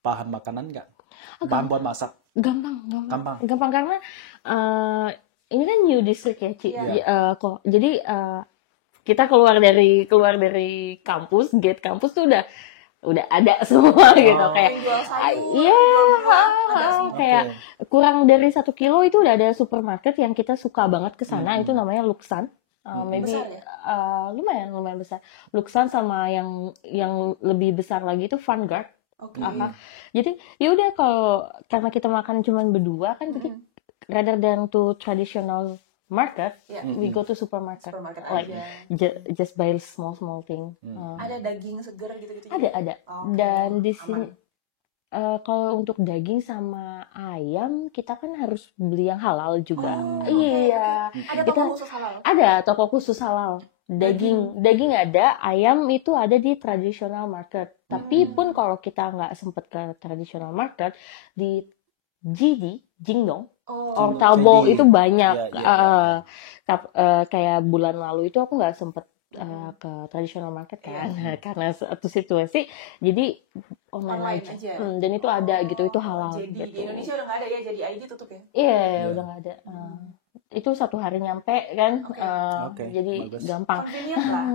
bahan makanan nggak? Bahan buat masak. Gampang karena ini kan new district ya, Ci. Iya. Jadi kita keluar dari kampus, gate kampus tuh udah ada semua gitu kayak Yang jual sayur, iya jual buah, ada semua. kayak kurang dari 1 kilo itu udah ada supermarket yang kita suka banget ke sana, itu namanya Luxan. Maybe Besar ya? lumayan besar. Luxan sama yang lebih besar lagi itu Vanguard. Oke. Jadi ya udah karena kita makan cuman berdua kan, jadi rather than to traditional market, we go to supermarket like aja. just buy small thing. Ada daging seger gitu-gitu. Ada. Oke. Dan di sini Aman. kalau untuk daging sama ayam kita kan harus beli yang halal juga. Oke. Iya. Ada toko khusus halal. Ada toko khusus halal. Daging ada, ayam itu ada di traditional market. Tapi pun kalau kita nggak sempet ke traditional market, di Jingdong or Taobao JD. itu banyak. Iya. Kayak bulan lalu itu aku nggak sempet ke traditional market kan, karena satu situasi, jadi online aja. aja. Dan itu ada gitu, itu halal. Jadi gitu. di Indonesia udah nggak ada ya, jadi ID tutup ya. Iya, udah nggak ada. Itu 1 hari nyampe kan, Oke, jadi bagus. gampang. Convenient lah.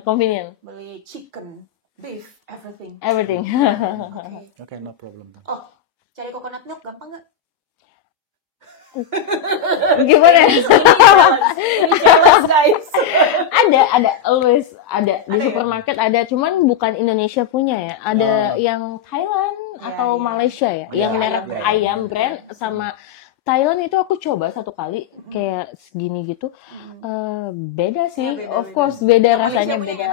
Convenient. Beli chicken, beef, everything. Everything. Oke. Okay, no problem. Oh, cari coconut milk gampang nggak? Gimana ya? Ini jelas guys. Ada always ada di supermarket ada, cuman bukan Indonesia punya ya. Ada yang Thailand atau Malaysia ya, yang merek ayam brand sama Thailand itu aku coba 1 kali kayak segini gitu. Beda sih, beda, of course beda Yang rasanya, Malaysia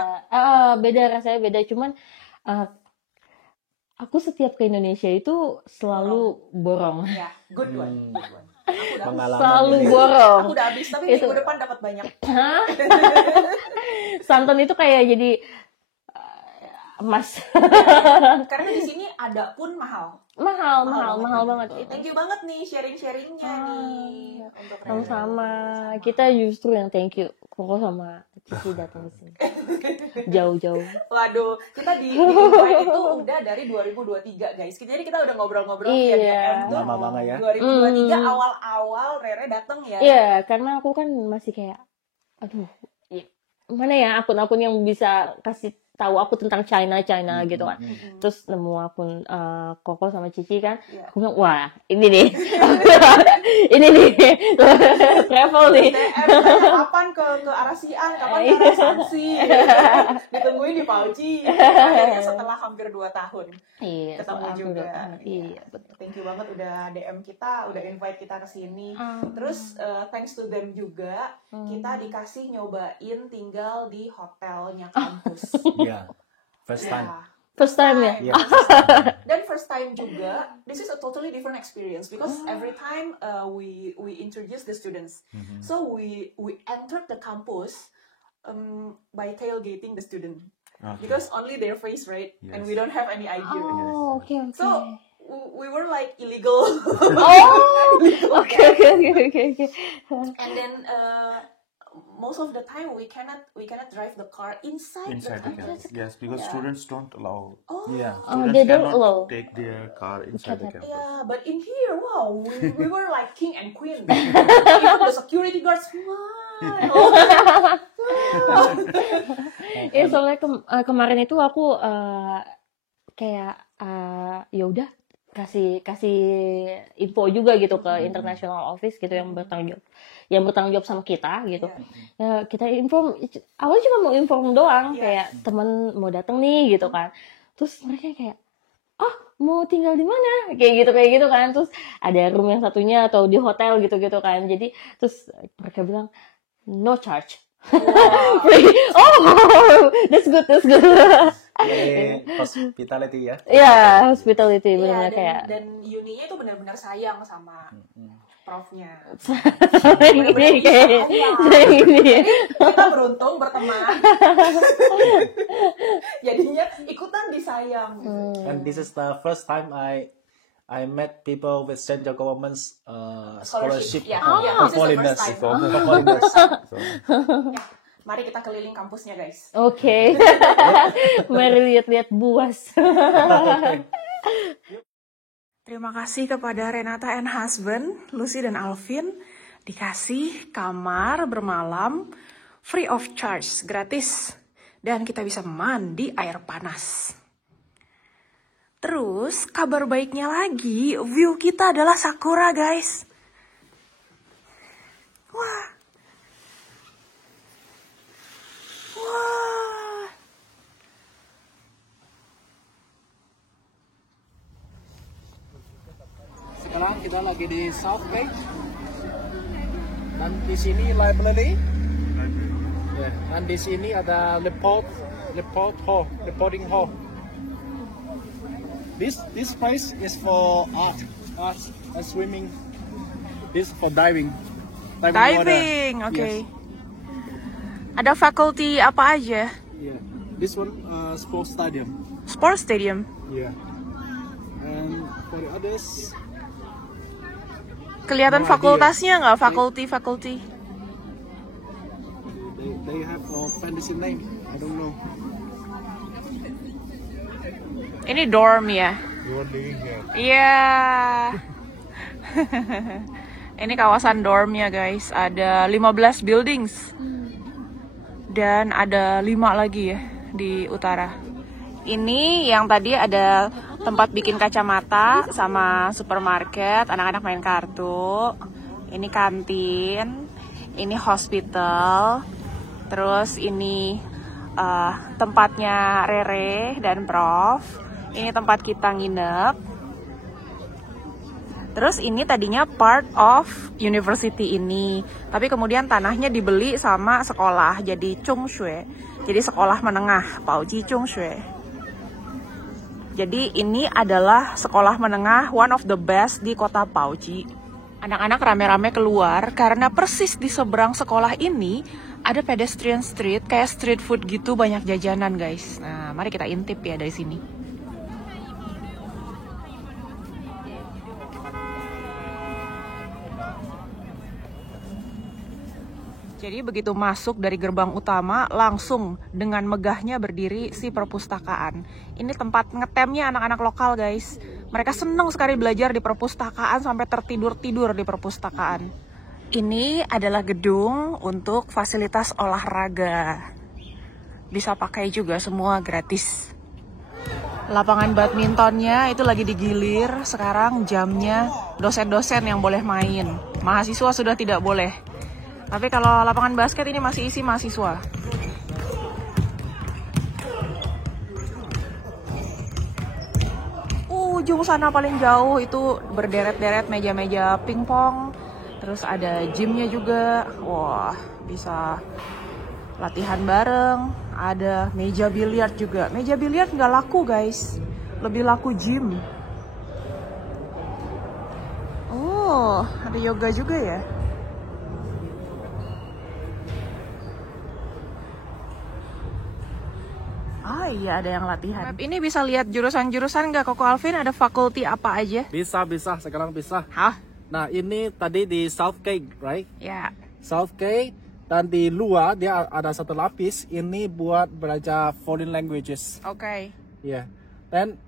beda rasanya beda, cuman aku setiap ke Indonesia itu selalu borong. Ya, good one. Good one. Aku udah Pengalaman Selalu ini. borong. Aku udah habis, tapi Itu. minggu depan dapat banyak. Santan itu kayak jadi emas. Karena di sini ada pun mahal. mahal banget. Thank you banget nih sharing-sharingnya nih untuk Rere. Sama-sama. Kita justru yang thank you Koko sama Cici datang ke sini. Jauh-jauh. Waduh, kita di invite itu udah dari 2023 guys. Jadi kita udah ngobrol-ngobrol via DM tuh. Lama banget ya. 2023 awal-awal Rere datang ya. Iya, karena aku kan masih kayak aduh, mana ya akun-akun yang bisa kasih tahu aku tentang China gitu kan. Terus nemu akun Koko sama Cici kan, aku bilang wah ini nih ini nih travel nih. Kapan ke arah Xi'an, kapan ke arah Shanxi, ditungguin di Pauci. Akhirnya setelah hampir 2 tahun Iya, ketemu juga. Iya, betul. Thank you banget udah DM kita, udah invite kita ke sini. Terus thanks to them juga kita dikasih nyobain tinggal di hotelnya kampus. Yeah, first time. Ya. First time ya? Yeah. Dan first time juga, this is a totally different experience because every time we introduce the students, so we entered the campus by tailgating the student because only their face, right, and we don't have any idea. Oh, okay. So we were like illegal. Okay. And then most of the time we cannot drive the car inside the Inside the campus. campus. Yes, because students don't allow. Yeah. Oh, Students they don't cannot allow. take their car inside the campus. Yeah, but in here, wow, we were like king and queen. Even the security guards, wow. Ya soalnya kemarin itu aku kayak ya udah kasih info juga gitu ke international office gitu yang bertanggung jawab sama kita gitu. Ya, kita inform, awalnya cuma mau inform doang, kayak temen mau datang nih gitu kan. Terus mereka kayak mau tinggal di mana kayak gitu kan. Terus ada room yang satunya atau di hotel gitu kan. Jadi terus mereka bilang no charge. Free. Oh, that's good. Hospitality ya. Iya, hospitality benar-benar kayak. Dan Uninya itu benar-benar sayang sama profnya. Ini kayak ini. Kita beruntung berteman. Jadinya ikutan disayang. And this is the first time I met people with central government's scholarship Yeah. for This is the foreigners. first time. For foreigners. So, Ya, mari kita keliling kampusnya, guys. Oke. Mari lihat-lihat buas. Terima kasih kepada Renata and Husband, Lucy dan Alvin. Dikasih kamar bermalam free of charge, gratis. Dan kita bisa mandi air panas. Terus kabar baiknya lagi, view kita adalah sakura, guys. Wah. sekarang kita lagi di South Bay. Dan di sini library. Ya, dan di sini ada reporting hall. This place is for art and swimming. This for diving. Diving, water. oke. Yes. Ada fakulti apa aja? Yeah. This one sports stadium. Sports stadium. Yeah. And for the others, Kelihatan No fakultasnya nggak? Fakulti. they have a fantasy name. I don't know. Ini dorm ya? You are living here. Iya. Ini kawasan dormnya, guys. Ada 15 buildings. Dan ada 5 lagi ya di utara. Ini yang tadi ada tempat bikin kacamata sama supermarket, anak-anak main kartu. Ini kantin, ini hospital. Terus ini tempatnya Rere dan Prof. Ini tempat kita nginep. Terus ini tadinya part of university ini, tapi kemudian tanahnya dibeli sama sekolah, jadi Chungshui. Jadi sekolah menengah, Baoji Chungshui. Jadi ini adalah sekolah menengah one of the best di kota Baoji. Anak-anak rame-rame keluar karena persis di seberang sekolah ini ada pedestrian street, kayak street food gitu, banyak jajanan, guys. Nah, mari kita intip ya dari sini. Jadi begitu masuk dari gerbang utama, langsung dengan megahnya berdiri si perpustakaan. Ini tempat ngetemnya anak-anak lokal, guys. Mereka senang sekali belajar di perpustakaan sampai tertidur-tidur di perpustakaan. Ini adalah gedung untuk fasilitas olahraga. bisa pakai juga, semua gratis. Lapangan badmintonnya itu lagi digilir. Sekarang jamnya dosen-dosen yang boleh main. Mahasiswa sudah tidak boleh. Tapi kalau lapangan basket ini masih isi mahasiswa. Ujung sana paling jauh itu berderet-deret meja-meja pingpong. Terus ada gymnya juga. Wah, bisa latihan bareng. Ada meja biliar juga. Meja biliar nggak laku guys, lebih laku gym. Oh, ada yoga juga ya. Ah iya, ada yang latihan. Map ini bisa lihat jurusan-jurusan nggak, Koko Alvin? Ada fakulti apa aja? Bisa, sekarang bisa. Hah? Nah, ini tadi di Southgate, right? Ya. Southgate, dan di luar dia ada satu lapis. Ini buat belajar foreign languages. Oke. Yeah. Then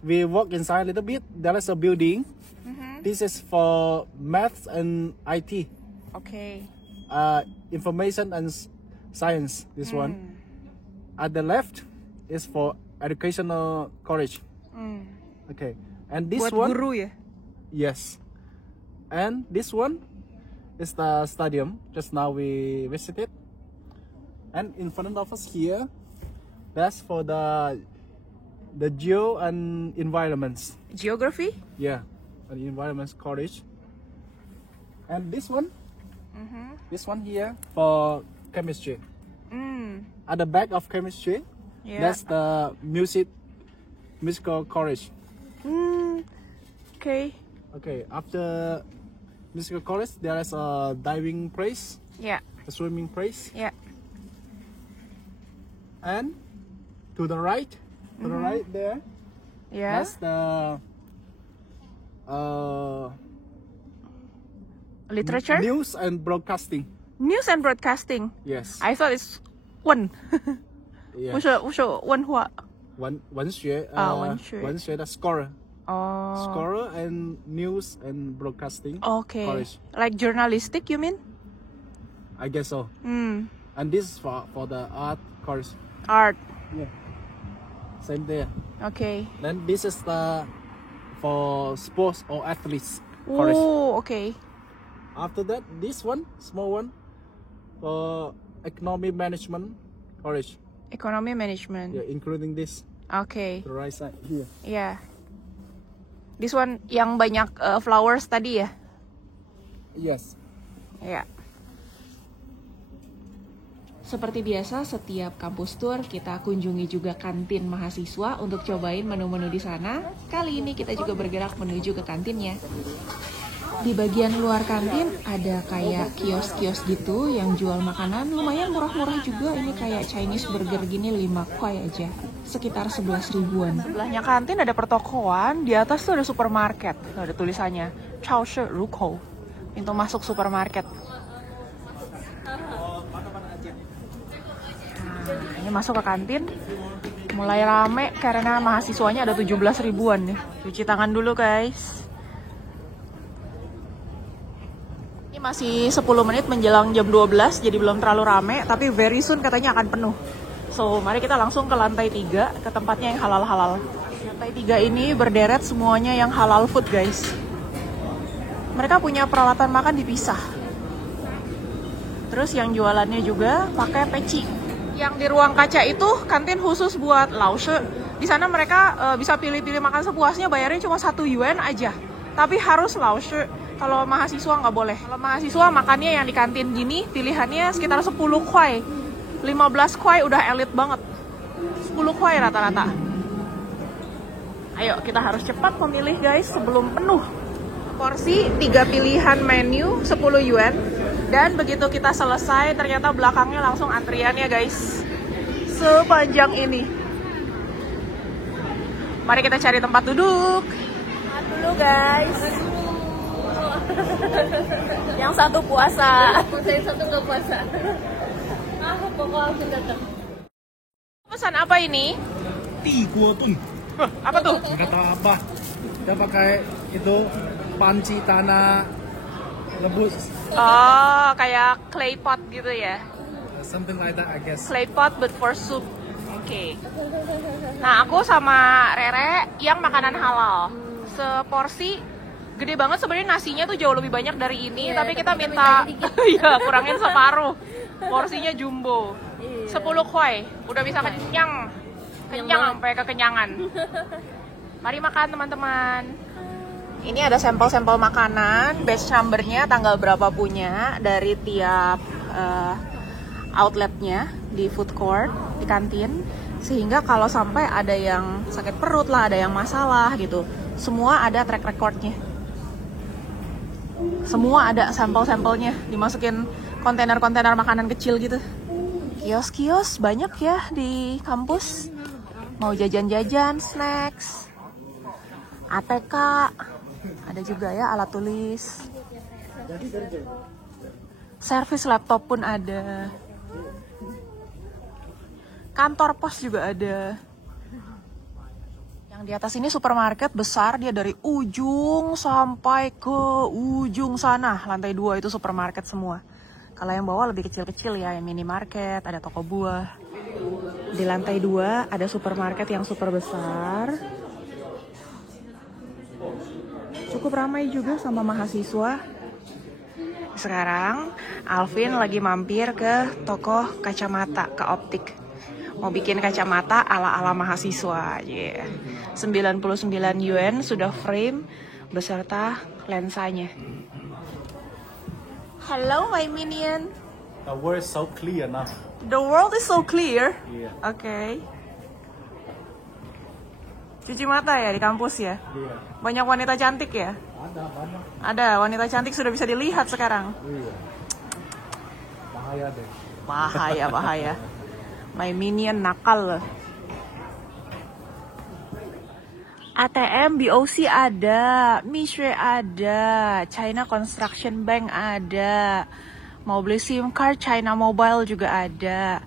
we walk inside a little bit. There is a building. This is for maths and IT. Oke. Information and science. This one. At the left is for educational college. Okay. And this Buat one. guru ya? Yes. And this one is the stadium. Just now we visited. And in front of us here, that's for the geo and environments. Geography? Yeah, the environments college. And this one here for chemistry. At the back of chemistry, that's the musical college. Okay. Okay, after musical college, there is a diving place, Ya. a swimming place, Ya. and to the right there, Ya. that's the Literature? news and broadcasting. News and broadcasting. Yes. I thought it's one. Yeah. 不是文化。文学的 scholar. Oh. Scholar and news and broadcasting. Okay. College. Like journalistic, you mean? I guess so. And this is for the art course. Art. Yeah. Same there. Okay. Then this is the for sports or athletes college. Oh, okay. After that, this one, small one, for economic management college. Economy management. Yeah, including this, Okay. the right side here. Yeah. This one yang banyak flowers tadi ya? Yes. Ya. Seperti biasa, setiap kampus tour kita kunjungi juga kantin mahasiswa untuk cobain menu-menu di sana. Kali ini kita juga bergerak menuju ke kantinnya. Di bagian luar kantin ada kayak kios-kios gitu yang jual makanan. Lumayan murah-murah juga, ini kayak Chinese burger gini 5 kuai aja. Sekitar 11 ribuan. Sebelahnya kantin ada pertokoan, di atas tuh ada supermarket. Tuh ada tulisannya, 超市入口, pintu masuk supermarket. Nah, ini masuk ke kantin. Mulai rame karena mahasiswanya ada 17 ribuan nih. Cuci tangan dulu guys. Ini masih 10 menit menjelang jam 12, jadi belum terlalu rame, tapi very soon katanya akan penuh. So, mari kita langsung ke lantai 3, ke tempatnya yang halal-halal. Lantai 3 ini berderet semuanya yang halal food, guys. Mereka punya peralatan makan dipisah. Terus yang jualannya juga pakai peci. Yang di ruang kaca itu kantin khusus buat laoshe. Di sana mereka bisa pilih-pilih makan sepuasnya, bayarnya cuma 1 yuan aja. Tapi harus laoshe. Kalau mahasiswa nggak boleh. Kalau mahasiswa makannya yang di kantin gini, pilihannya sekitar 10 kuai. 15 kuai udah elit banget. 10 kuai rata-rata. Ayo, kita harus cepat memilih guys sebelum penuh. Porsi 3 pilihan menu 10 yuan. Dan begitu kita selesai, ternyata belakangnya langsung antriannya guys. Sepanjang ini. Mari kita cari tempat duduk. Tempat dulu guys. Yang satu puasa. Yang satu nggak puasa. Pokoknya datang. Pesan apa ini? Tiguotun. Apa tuh? Nggak tahu apa. Dia pakai itu panci tanah rebus. Oh, kayak clay pot gitu ya. Something like that, I guess. Clay pot but for soup. Oke. Nah, aku sama Rere yang makanan halal. Seporsi gede banget, sebenarnya nasinya tuh jauh lebih banyak dari ini, tapi kita minta ya kurangin separuh. Porsinya jumbo. 10 koi, udah bisa kenyang. Kenyang sampai kekenyangan. Mari makan teman-teman. Ini ada sampel-sampel makanan, batch numbernya, tanggal berapa punya dari tiap outletnya di food court, di kantin, sehingga kalau sampai ada yang sakit perut lah, ada yang masalah gitu, semua ada track recordnya, semua ada sampel-sampelnya, dimasukin kontainer-kontainer makanan kecil gitu. Kios-kios banyak ya di kampus, mau jajan-jajan, snacks, ATK, ada juga ya alat tulis, servis laptop pun ada. Kantor pos juga ada. Yang di atas ini supermarket besar, dia dari ujung sampai ke ujung sana. Lantai 2 itu supermarket semua. Kalau yang bawah lebih kecil-kecil ya, yang minimarket, ada toko buah. Di lantai 2 ada supermarket yang super besar. Cukup ramai juga sama mahasiswa. Sekarang Alvin lagi mampir ke toko kacamata, ke optik. Mau bikin kacamata ala-ala mahasiswa. Yeah. 99 yuan sudah frame beserta lensanya. Hello my minion. The word is so clear now. The world is so clear. Iya. Oke. Cuci mata ya di kampus ya? Iya. Banyak wanita cantik ya? Ada banyak. Ada, wanita cantik sudah bisa dilihat sekarang. Iya. Bahaya deh. Bahaya, bahaya. My minion nakal. ATM, BOC ada, Mishre ada, China Construction Bank ada, mau beli SIM card China Mobile juga ada.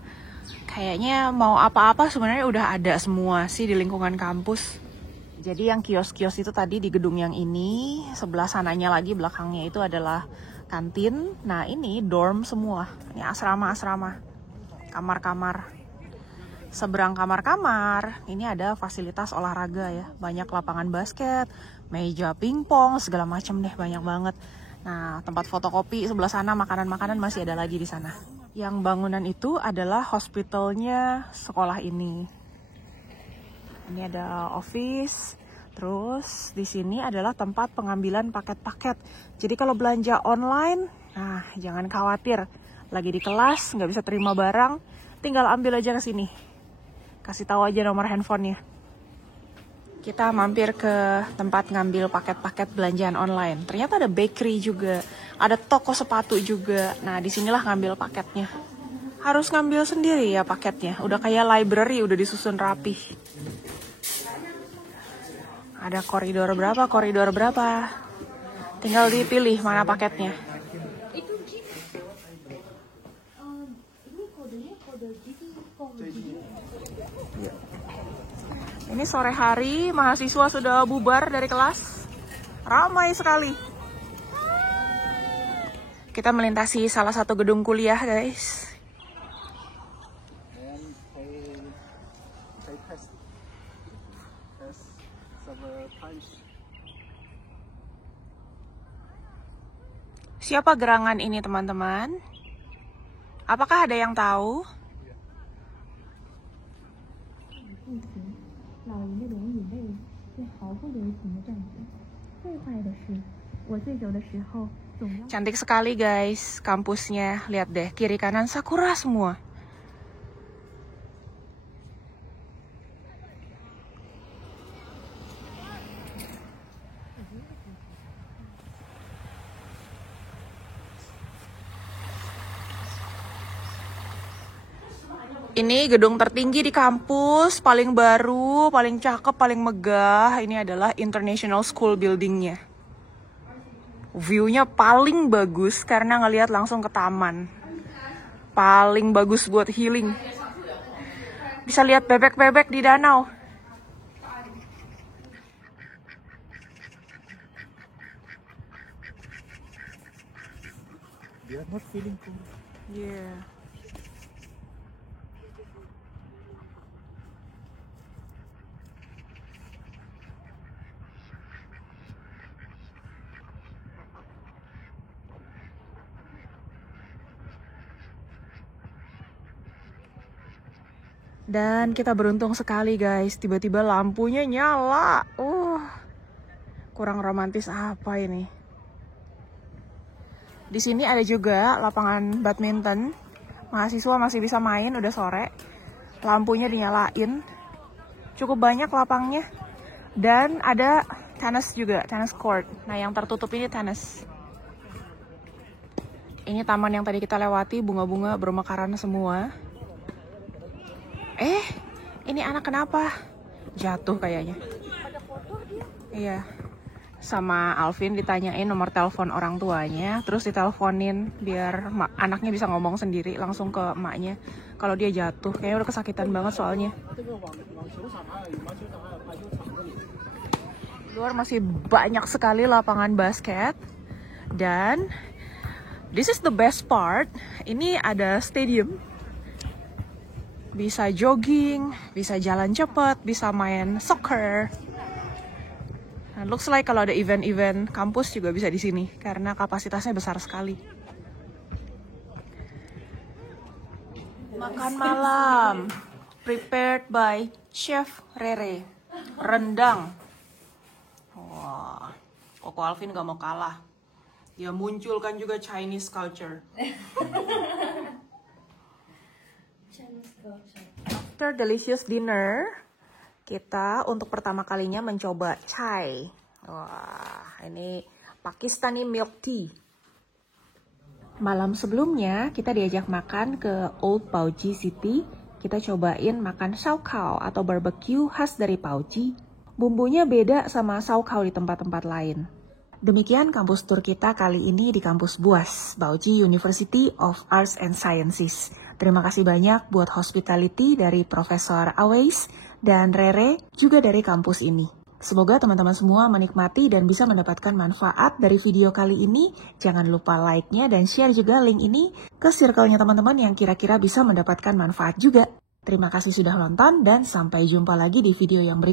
Kayaknya mau apa-apa sebenarnya udah ada semua sih di lingkungan kampus. Jadi yang kios-kios itu tadi di gedung yang ini, sebelah sananya lagi belakangnya itu adalah kantin. Nah ini dorm semua, ini asrama-asrama, kamar-kamar. Seberang kamar-kamar, ini ada fasilitas olahraga ya. Banyak lapangan basket, meja pingpong, segala macam deh, banyak banget. Nah, tempat fotokopi sebelah sana, makanan-makanan masih ada lagi di sana. Yang bangunan itu adalah hospitalnya sekolah ini. Ini ada office, terus di sini adalah tempat pengambilan paket-paket. Jadi kalau belanja online, nah jangan khawatir. Lagi di kelas, nggak bisa terima barang, tinggal ambil aja ke sini. Kasih tahu aja nomor handphonenya. Kita mampir ke tempat ngambil paket-paket belanjaan online. Ternyata ada bakery juga, ada toko sepatu juga. Nah, disinilah ngambil paketnya. Harus ngambil sendiri ya paketnya. Udah kayak library, udah disusun rapih. Ada koridor berapa. Tinggal dipilih mana paketnya. Ini sore hari, mahasiswa sudah bubar dari kelas. Ramai sekali. Kita melintasi salah satu gedung kuliah, guys. Siapa gerangan ini, teman-teman? Apakah ada yang tahu? 老一类眼泪是毫不留情的战士。最坏的是，我醉酒的时候总要。 Cantik sekali guys, kampusnya. Lihat deh, kiri kanan sakura semua. Ini gedung tertinggi di kampus, paling baru, paling cakep, paling megah. Ini adalah International School Building-nya. View-nya paling bagus karena ngelihat langsung ke taman. Paling bagus buat healing. Bisa lihat bebek-bebek di danau. They are not feeling cold. Yeah. Dan kita beruntung sekali guys, tiba-tiba lampunya nyala. Kurang romantis apa ini? Di sini ada juga lapangan badminton. Mahasiswa masih bisa main, udah sore. Lampunya dinyalain. Cukup banyak lapangnya. Dan ada tenis juga, tenis court. Nah, yang tertutup ini tenis. Ini taman yang tadi kita lewati, bunga-bunga bermekaran semua. Ini anak kenapa? Jatuh kayaknya. Iya. Sama Alvin ditanyain nomor telepon orang tuanya, terus diteleponin biar anaknya bisa ngomong sendiri langsung ke emaknya. Kalau dia jatuh, kayaknya udah kesakitan banget soalnya. Luar masih banyak sekali lapangan basket. Dan this is the best part. Ini ada stadium. Bisa jogging, bisa jalan cepat, bisa main soccer. Nah, looks like kalau ada event-event kampus juga bisa di sini karena kapasitasnya besar sekali. Makan malam prepared by Chef Rere. Rendang. Wah, Koko Alvin gak mau kalah. Dia munculkan juga Chinese culture. After delicious dinner, kita untuk pertama kalinya mencoba chai. Wah, ini Pakistani milk tea. Malam sebelumnya kita diajak makan ke Old Pauji City. Kita cobain makan saukau atau barbecue khas dari Pauji. Bumbunya beda sama saukau di tempat-tempat lain. Demikian kampus tour kita kali ini di kampus BUAS, Pauji University of Arts and Sciences. Terima kasih banyak buat hospitality dari Profesor Awais dan Rere juga dari kampus ini. Semoga teman-teman semua menikmati dan bisa mendapatkan manfaat dari video kali ini. Jangan lupa like-nya dan share juga link ini ke circle-nya teman-teman yang kira-kira bisa mendapatkan manfaat juga. Terima kasih sudah nonton dan sampai jumpa lagi di video yang berikutnya.